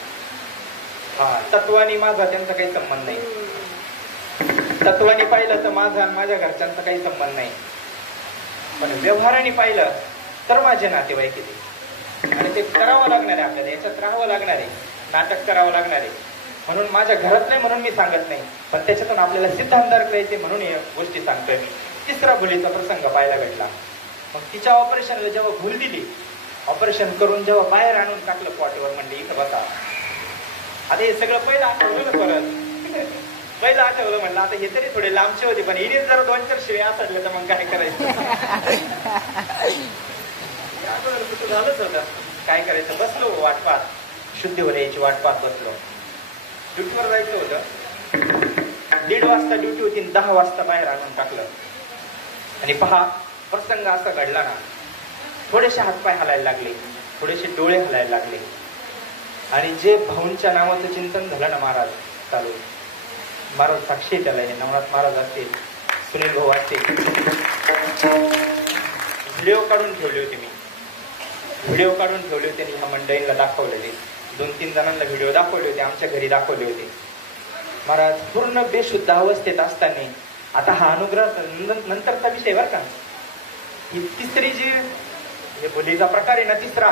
हा तत्वानी माझा त्यांचा काही संबंध नाही. तत्वानी पाहिलं तर माझा आणि माझ्या घरच्यांचा काही संबंध नाही. पण व्यवहाराने पाहिलं तर माझे नातेवाईक किती. आणि ते करावं लागणार आहे आपल्याला, याच्यात राहावं लागणार आहे, नाटक करावं लागणार आहे. म्हणून माझ्या घरात नाही म्हणून मी सांगत नाही, पण त्याच्यातून आपल्याला सिद्धांताकडे यायचे म्हणून या गोष्टी सांगतोय मी. तिसरा भुलीचा प्रसंग पाहायला भेटला. मग तिच्या ऑपरेशनला जेव्हा भूल दिली, ऑपरेशन करून जेव्हा बाहेर आणून टाकलं पॉटवर, म्हणले इथं बसा. आता हे सगळं पहिलं आठवलं ना, परत पहिलं आठवलं. म्हणलं आता हे तरी थोडे लांबचे होते, पण हिने जर 2-4 शिवे असडले तर मग काय करायचं. झालंच होतं, काय करायचं. बसलो वाट पाहत, शुद्धीवर यायची वाट पाहत बसलो. ड्युटीवर जायचं होतं. 1:30 वाजता ड्युटी होती, 10 वाजता बाहेर आणून टाकलं. आणि पहा प्रसंग असा घडला ना, थोडेसे हातपाय हलायला लागले. थोडेसे डोळे हलायला लागले. आणि जे भाऊंच्या नावाचं चिंतन झालं ना महाराज चालू, महाराज साक्षी आहे त्याला, हे नवनाथ महाराज असतील, सुनील भाऊ असतील. व्हिडिओ काढून ठेवले होते मी, व्हिडिओ काढून ठेवले होते आणि ह्या मंडळींना दाखवलेले. 2-3 जणांना व्हिडिओ दाखवले होते, आमच्या घरी दाखवले होते. महाराज पूर्ण बेशुद्ध अवस्थेत असताना, आता हा अनुग्रह नंतरचा विषय बरं का, ही तिसरी जी हे बोलीचा प्रकार आहे ना तिसरा,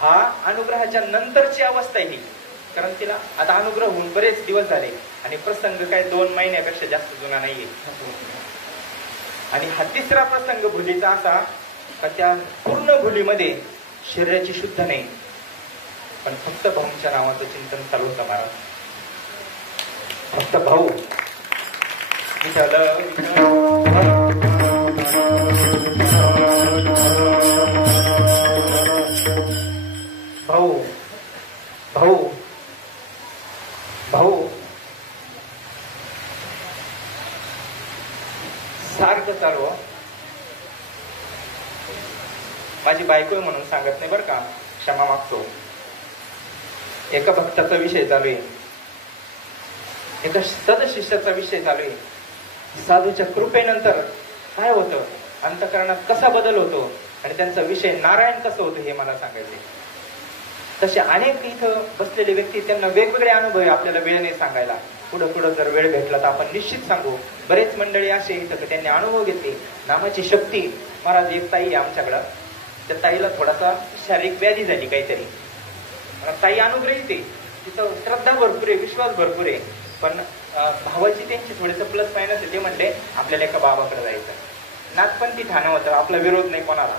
हा अनुग्रहाच्या नंतरची अवस्था आहे ही. कारण तिला आता अनुग्रह होऊन बरेच दिवस झाले आणि प्रसंग काय 2 महिन्यापेक्षा जास्त जुना नाहीये. आणि हा तिसरा प्रसंग भुलीचा असा का त्या पूर्ण भुलीमध्ये शरीराची शुद्ध नाही, पण फक्त भाऊंच्या नावाचं चिंतन चालू होतं महाराज. फक्त भाऊ भाऊ भाऊ भाऊ सारखं चालू. माझी बायको आहे म्हणून सांगत नाही बरं का, क्षमा मागतो. एका भक्ताचा विषय चालू आहे, एका सदशिष्याचा विषय चालू आहे. साधूच्या कृपेनंतर काय होतं, अंतःकरणात कसा बदल होतो आणि त्यांचा विषय नारायण कसं होतं हे मला सांगायचे. तसे अनेक इथं बसलेले व्यक्ती, त्यांना वेगवेगळे अनुभव आहे, आपल्याला वेळ नाही सांगायला. पुढं जर वेळ भेटला तर आपण निश्चित सांगू. बरेच मंडळी असे इथं त्यांनी अनुभव घेतले नामाची शक्ती. महाराज एक ताई आहे आमच्याकडं, त्या ताईला थोडासा शारीरिक व्याधी झाली काहीतरी. ताई अनुग्रहित आहे, तिथं श्रद्धा भरपूर आहे, विश्वास भरपूर आहे, पण भावाची त्यांची थोडंसं प्लस मायनस आहे. ते म्हणले आपल्याला एका बाबाकडे जायचं. नाथपंथी ठाणं होतं, आपला विरोध नाही कोणाला,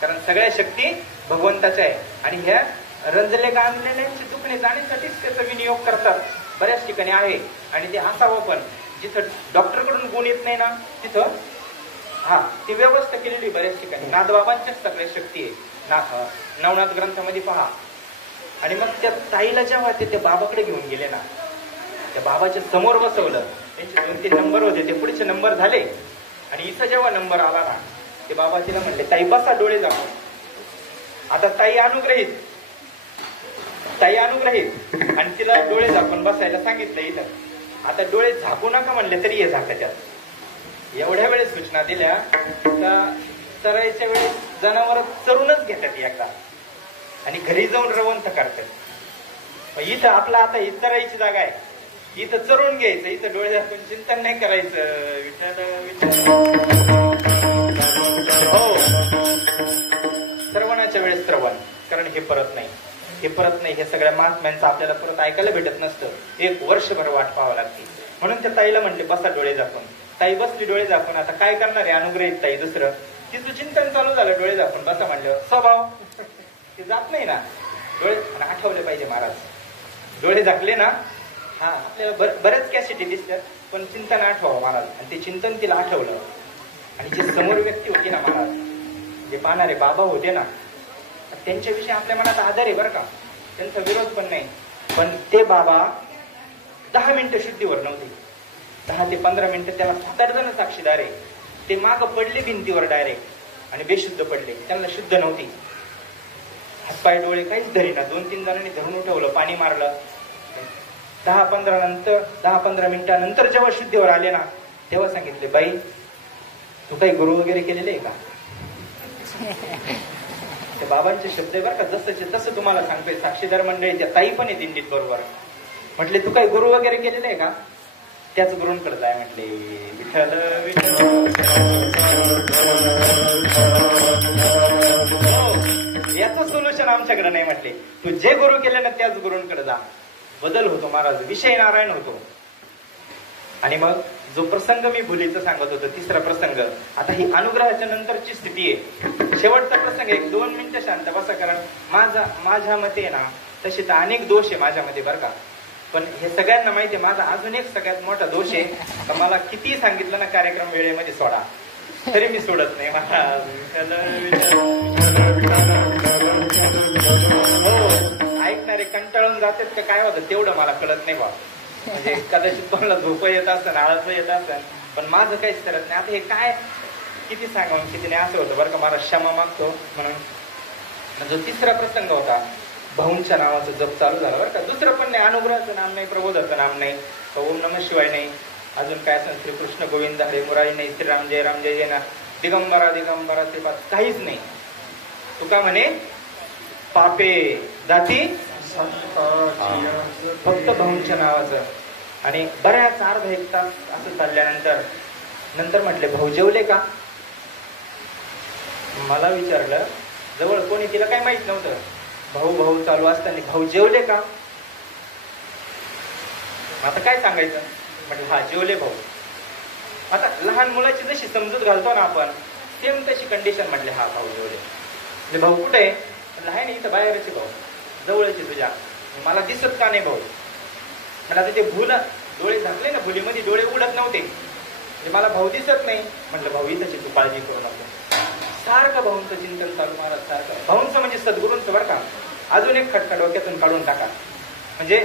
कारण सगळ्या शक्ती भगवंताच्या आहे. आणि ह्या रंजले गांजलेल्यांची दुखणे जाण्यासाठीच त्याचा विनियोग करतात, बऱ्याच ठिकाणी आहे. आणि ते असावं पण, जिथं डॉक्टरकडून गुण येत नाही ना तिथं ती व्यवस्था केलेली बऱ्याच ठिकाणी. नाथबाबांच्याच सगळ्या शक्ती आहे. नवनाथ ग्रंथामध्ये पहा. आणि मग त्या ताईला जेव्हा ते बाबाकडे घेऊन गेले ना, त्या बाबाच्या समोर बसवलं, त्यांचे 2-3 नंबर होते, ते पुढचे नंबर झाले. आणि इथं जेव्हा नंबर आला ना, ते बाबा तिला म्हणले ताई बसा डोळे झाकून. आता ताई अनुग्रहित आणि तिला डोळे झाकून बसायला सांगितलं इथं. आता डोळे झाकू नका म्हणले तरी हे झाकाच्यात. एवढ्या वेळेस सूचना दिल्या का चरायच्या वेळेस जनावर चरूनच घेतात एकदा आणि घरी जाऊन रवंथ करतात. इथं आपला आता ही चरायची जागा आहे, इथं चरून घ्यायचं, इथं डोळे झाकून चिंतन नाही करायचं. हो, श्रवणाच्या वेळेस श्रवण, कारण हे परत नाही, हे सगळ्या महात्म्यांचं आपल्याला परत ऐकायला भेटत नसतं. 1 वर्षभर वाट पाहावं लागते. म्हणून त्या ताईला म्हणले बसा डोळे झाकून. ताई बसली डोळे झाकून. आता काय करणार आहे अनुग्रहित ताई, दुसरं तिचं चिंतन चालू झालं. डोळे झाकून बसा म्हणलं, स्वभाव ते जात नाही ना डोळे. आठवले पाहिजे महाराज, डोळे झाकले ना आपल्याला बऱ्याच कॅसिटी दिसतात, पण चिंतन आठवावं महाराज. आणि ते चिंतन तिला आठवलं. आणि जे समोर व्यक्ती होती ना महाराज, जे पाहणारे बाबा होते ना, त्यांच्याविषयी आपल्या मनात आदर आहे बरं का, त्यांचा विरोध पण नाही. पण ते बाबा 10 मिनिटं शुद्धीवर नव्हते. 10 ते 15 मिनिटं त्याला 7-8 जण साक्षीदार आहे. ते माग पडले भिंतीवर डायरेक्ट आणि बेशुद्ध पडले, त्यांना शुद्ध नव्हती. हातपाय डोळे काहीच धरीना. 2-3 जणांनी धरून उठवलं, पाणी मारलं. 10-15 मिनिटानंतर जेव्हा शुद्धीवर आले ना, तेव्हा सांगितले बाई तू काही गुरु वगैरे केलेले आहे का. ते बाबांचे शब्द आहे बरं का, जसंचे तसं तुम्हाला सांगतोय. साक्षीदार मंडळी त्या ताई पण आहे दिंडीत बरोबर. म्हटले तू काही गुरु वगैरे केलेले आहे का. त्याच गुरूंकडे जाय म्हटले. विठ्ठल याचं सोल्युशन आमच्याकडे नाही म्हटले. तू जे गुरु केले ना त्याच गुरूंकडे जा, बदल होतो महाराज, विषय नारायण होतो. आणि मग जो प्रसंग मी भुलीचं सांगत होतो, तिसरा प्रसंग, आता ही अनुग्रहाच्या नंतरची स्थिती आहे. शेवटचा प्रसंग 1-2 मिनिटं शांत बसा, कारण माझ्या मते ना तसे तर अनेक दोष आहे माझ्यामध्ये बरं का. पण हे सगळ्यांना माहिती आहे. माझा अजून एक सगळ्यात मोठा दोष आहे का, मला किती सांगितलं ना कार्यक्रम वेळेमध्ये सोडा, तरी मी सोडत नाही. ऐकणारे कंटाळून जातात का काय होतं तेवढं मला कळत नाही बा. म्हणजे कदाचित कोणाला झोप येत असेल, आळस येत असेल, पण माझं काहीच करत नाही. आता हे काय किती सांगावं किती नाही असं होतं बरं का. मला क्षमा मागतो म्हणून जो तिसरा प्रसंग होता, भाऊंच्या नावाचं जप चालू झालं बरं का. दुसरं पण नाही, अनुग्रहाचं नाम नाही, प्रबोधाचं नाम नाही, ओम नमः शिवाय नाही, अजून काय असं श्रीकृष्ण गोविंद हरे मुरारी नाही, श्रीराम जय जय ना, दिगंबरा दिगंबरा श्रीपाद काहीच नाही. तुका म्हणे पापे दाती फक्त भाऊंच्या नावाचं. आणि बऱ्याच अर्धा एक तास असं चालल्यानंतर नंतर म्हटले, भाऊ जेवले का? मला विचारलं, जवळ कोणी, तिला काय माहित नव्हतं. भाऊ भाऊ चालू असताना भाऊ जेवले का? आता काय सांगायचं? म्हटलं हा जेवले भाऊ. आता लहान मुलाची जशी समजूत घालतो ना आपण, सेम तशी कंडिशन. म्हटले हा भाऊ जेवले. म्हणजे भाऊ कुठे आहे? म्हटलं आहे ना इथं बाहेरचे भाऊ, जवळचे तुझ्या. मला दिसत का नाही भाऊ? म्हटलं आता ते भूल डोळे झाकले ना, भुलीमध्ये डोळे उघडत नव्हते, म्हणजे मला भाऊ दिसत नाही. म्हटलं भाऊ इथंची तू काळजी करू नको. सारखं भाऊंचं चिंतन चालू महाराज, सारखं भाऊंचं म्हणजे सद्गुरूंचं बरं का. अजून एक खटका डोक्यातून काढून टाका. म्हणजे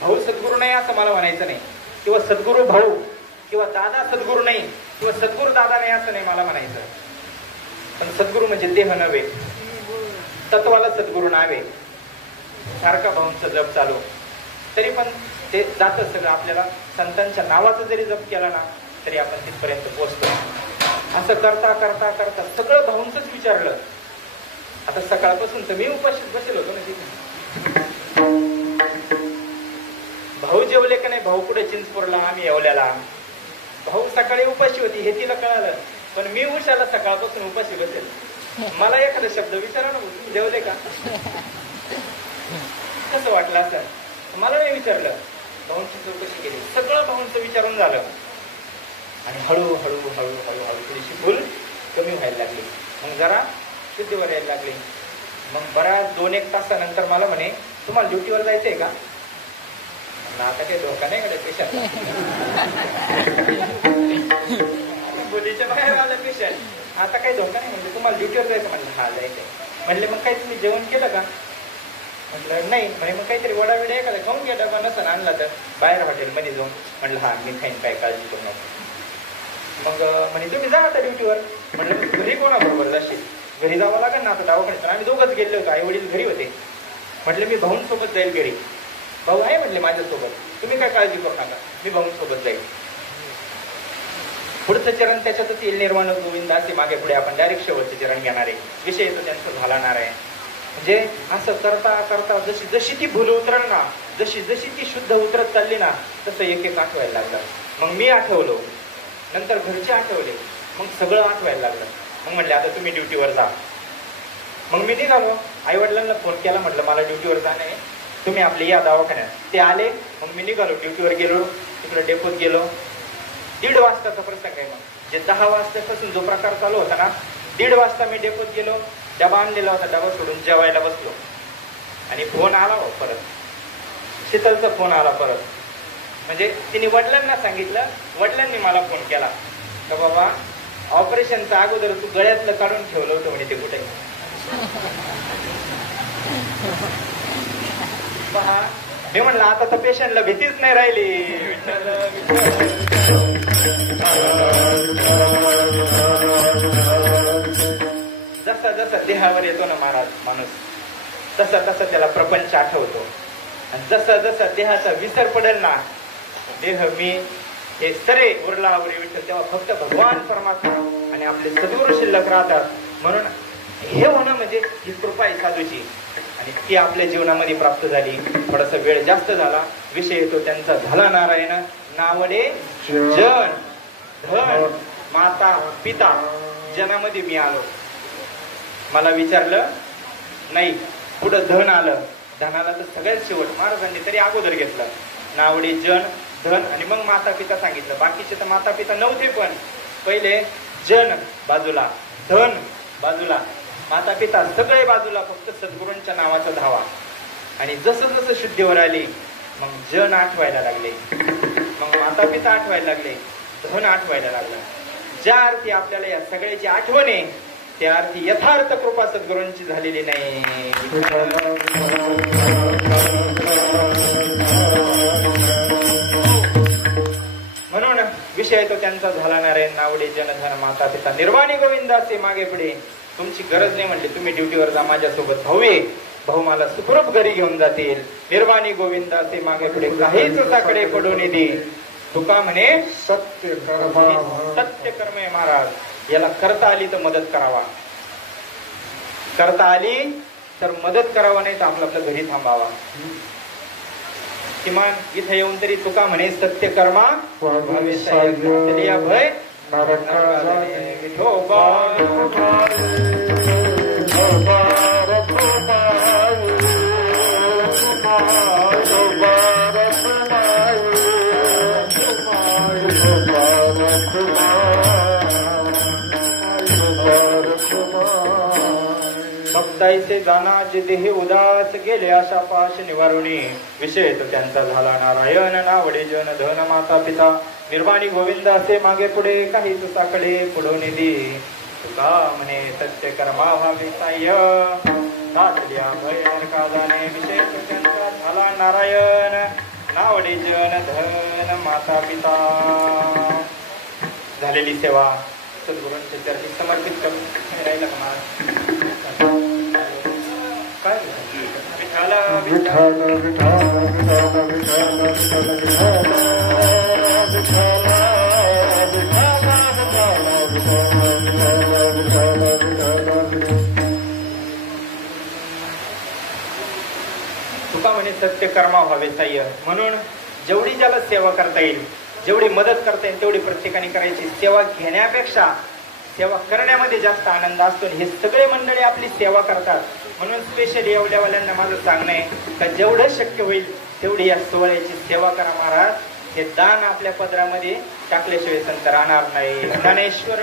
भाऊ सद्गुरू नाही असं मला म्हणायचं नाही, किंवा सद्गुरू भाऊ किंवा दादा सद्गुरू नाही, किंवा सद्गुरू दादा नाही असं नाही मला म्हणायचं. पण सद्गुरू म्हणजे देह नव्हे, तत्वाला सद्गुरू नावे. सारखा भाऊंचा जप चालू, तरी पण ते जातं सगळं. आपल्याला संतांच्या नावाचं जरी जप केला ना तरी आपण तिथपर्यंत पोहोचतो. असं करता करता करता सगळं भाऊंचंच विचारलं. आता सकाळपासून तर मी उपाशीच बसेल होतो ना तिथे. भाऊ जेवले का नाही? भाऊ कुठे? चिंचपूरला, आम्ही येवल्याला. भाऊ सकाळी उपाशी होती हे तिला कळालं, पण मी उशाला सकाळपासून उपाशी बसेल. मला एखादा शब्द विचारा ना, तुम्ही जेवले का? कसं वाटलं असं? मला नाही विचारलं, भाऊंची चौकशी केली, सगळं भाऊंचं विचारून झालं. आणि हळूहळू हळूहळू हळूहळू थोडीशी भूल कमी व्हायला लागली. मग जरा शुद्धीवर यायला लागली. मग बऱ्याच 2-1 तासानंतर मला म्हणे, तुम्हाला ड्युटीवर जायचंय का? आता काही धोका नाही कडे पेशंट, बोलीच्या बाहेर आलं पेशंट, आता काही धोका नाही. म्हणजे तुम्हाला ड्युटीवर जायचं? म्हणलं हा जायचंय. म्हणले मग काही तुम्ही जेवण केलं का? म्हटलं नाही. म्हणे मग काहीतरी वडाविडा एखादा खाऊन घ्या, डबा नसन आणला तर बाहेर हॉटेलमध्ये जाऊन. म्हटलं हा मी खाईन, काय काळजी करू नका. मग म्हणे तुम्ही जा आता ड्युटीवर. म्हटलं घरी कोणाबरोबर जाशील? घरी जावं लागेल ना आता दवाखान्यात. आम्ही दोघंच गेलो होतो, आई वडील घरी होते. म्हटलं मी भाऊंसोबत जाईल घरी. भाऊ आहे म्हटले माझ्यासोबत, तुम्ही काय काळजी करू नका, मी भाऊंसोबत जाईल. पुढचं चरण त्याच्यातच येईल, निर्वाण गोविंद असे मागे पुढे आपण डायरेक्ट शेवटचे चरण घेणार आहे. विषय तो त्यांचा झालाणार आहे. म्हणजे असं करता करता जशी जशी ती भूल उतरल ना, जशी जशी ती शुद्ध उतरत चालली ना, तसं एक एक आठवायला लागलं. मग मी आठवलो, नंतर घरचे आठवले, मग सगळं आठवायला लागलं. मग म्हटले आता तुम्ही ड्युटीवर जा. मग मी निघालो, आई वडिलांना फोन केला, म्हटलं मला ड्युटीवर जाणं आहे, तुम्ही आपले या दवाखान्यात. ते आले, मग मी निघालो, ड्युटीवर गेलो, तिकडे डेपोत गेलो. 1:30 वाजताचा प्रसंग आहे. मग जे 10 वाजतापासून जो प्रकार चालू होता ना, 1:30 वाजता मी डेपोत गेलो, डबा आणलेला होता, डबा सोडून जेवायला बसलो. आणि फोन आला परत, शीतलचा फोन आला परत. म्हणजे तिने वडिलांना सांगितलं, वडिलांनी मला फोन केला का बाबा ऑपरेशनचा अगोदर तू गळ्यातलं काढून ठेवलं होतं म्हणे, ते कुठे? पहा, मी म्हणलं आता तर पेशंटला भीतीच नाही राहिली. जसा जसा देहावर येतो ना महाराज माणूस, तसा तसा त्याला प्रपंच आठवतो. आणि जसा जसा देहाचा विसर पडेल ना, देह मी हे सरे उरलावरी विठ्ठल, तेव्हा फक्त भगवान परमात्मा आणि आपले सद्गुरू शिल्लक राहतात. म्हणून हे होणं म्हणजे ही कृपा आहे साधूची, आणि ती आपल्या जीवनामध्ये प्राप्त झाली. थोडासा वेळ जास्त झाला, विषय येतो त्यांचा झाला नारायण नावडे जन धन माता पिता. जनामध्ये मी आलो, मला विचारलं नाही, पुढं धन आलं. धनाला तर सगळ्यात शेवट महाराजांनी तरी अगोदर घेतलं. नावडे जन धन आणि मग माता पिता सांगितलं. बाकीचे तर माता पिता नव्हते, पण पहिले जन बाजूला, धन बाजूला, माता पिता सगळे बाजूला, फक्त सद्गुरूंच्या नावाचा धावा. आणि जसं जसं शुद्धीवर आली, मग जन आठवायला लागले, मग माता पिता आठवायला लागले, धन आठवायला लागलं. ज्या अर्थी आपल्याला या सगळ्याची आठवण आहे, त्या अर्थी यथार्थ कृपा सद्गुरूंची झालेली नाही. म्हणून विषय तो त्यांचा झाला नारायण नावडे जनधन माता पिता निर्वाणी गोविंदाचे मागे पुढे. तुमची गरज नाही म्हणली, तुम्ही ड्युटीवर जा, माझ्यासोबत भाऊ ये, भाऊ मला सुखरूप घरी घेऊन जातील. निर्वाणी गोविंदा ते मागे पुढे काहीच तुझ्याकडे पडून दे. तुका म्हणे सत्य कर्म. सत्य कर्म आहे महाराज. याला करता आली तर मदत करावा, करता आली तर मदत करावा, नाही तर आपलं आपलं घरी थांबावा. किमान इथे येऊन तरी तुका म्हणे सत्य कर्मा भय विठोबा. भक्ताईचे जाना जे देही उदास गेले अशा पाश निवारुणी. विषय तो त्यांचा झाला नारायण नावडे जन धन माता पिता. निर्वाणी गोविंद असे मागे पुढे काही तुझ्याकडे पुढून दे. तुका म्हणे सत्य कर्मा व्हावे साह्य दाटल्या भयन काजाने. विषय तो त्यांचा झाला नारायण नावडे जन धन माता पिता. झालेली सेवा सद्गुरूंच्या चरणी समर्पित करून राहिला काय विठाला विठाल विठाल विठाल विठाल तुका म्हणे सत्य कर्मा व्हावे साह्य. म्हणून जेवढी ज्याला सेवा करता येईल, जेवढी मदत करता येईल तेवढी प्रत्येकाने करायची. सेवा घेण्यापेक्षा सेवा करण्यामध्ये जास्त आनंद असतो. हे सगळे मंडळी आपली सेवा करतात. म्हणून स्पेशली एवढ्यावाल्यांना माझं सांगणं आहे का जेवढं शक्य होईल तेवढी या सोहळ्याची सेवा करा महाराज. हे दान आपल्या पदरामध्ये टाकल्याशिवाय संत राहणार नाही. ज्ञानेश्वर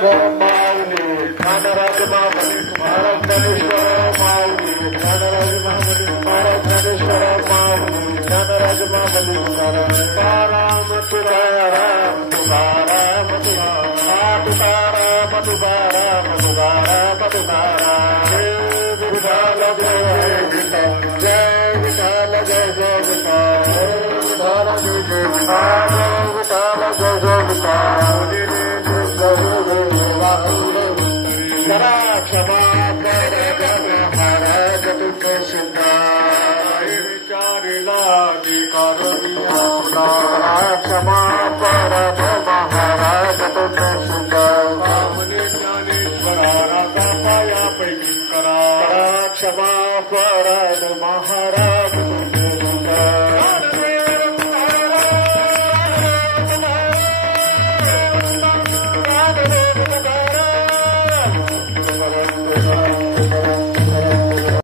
क्षमा परद महाराज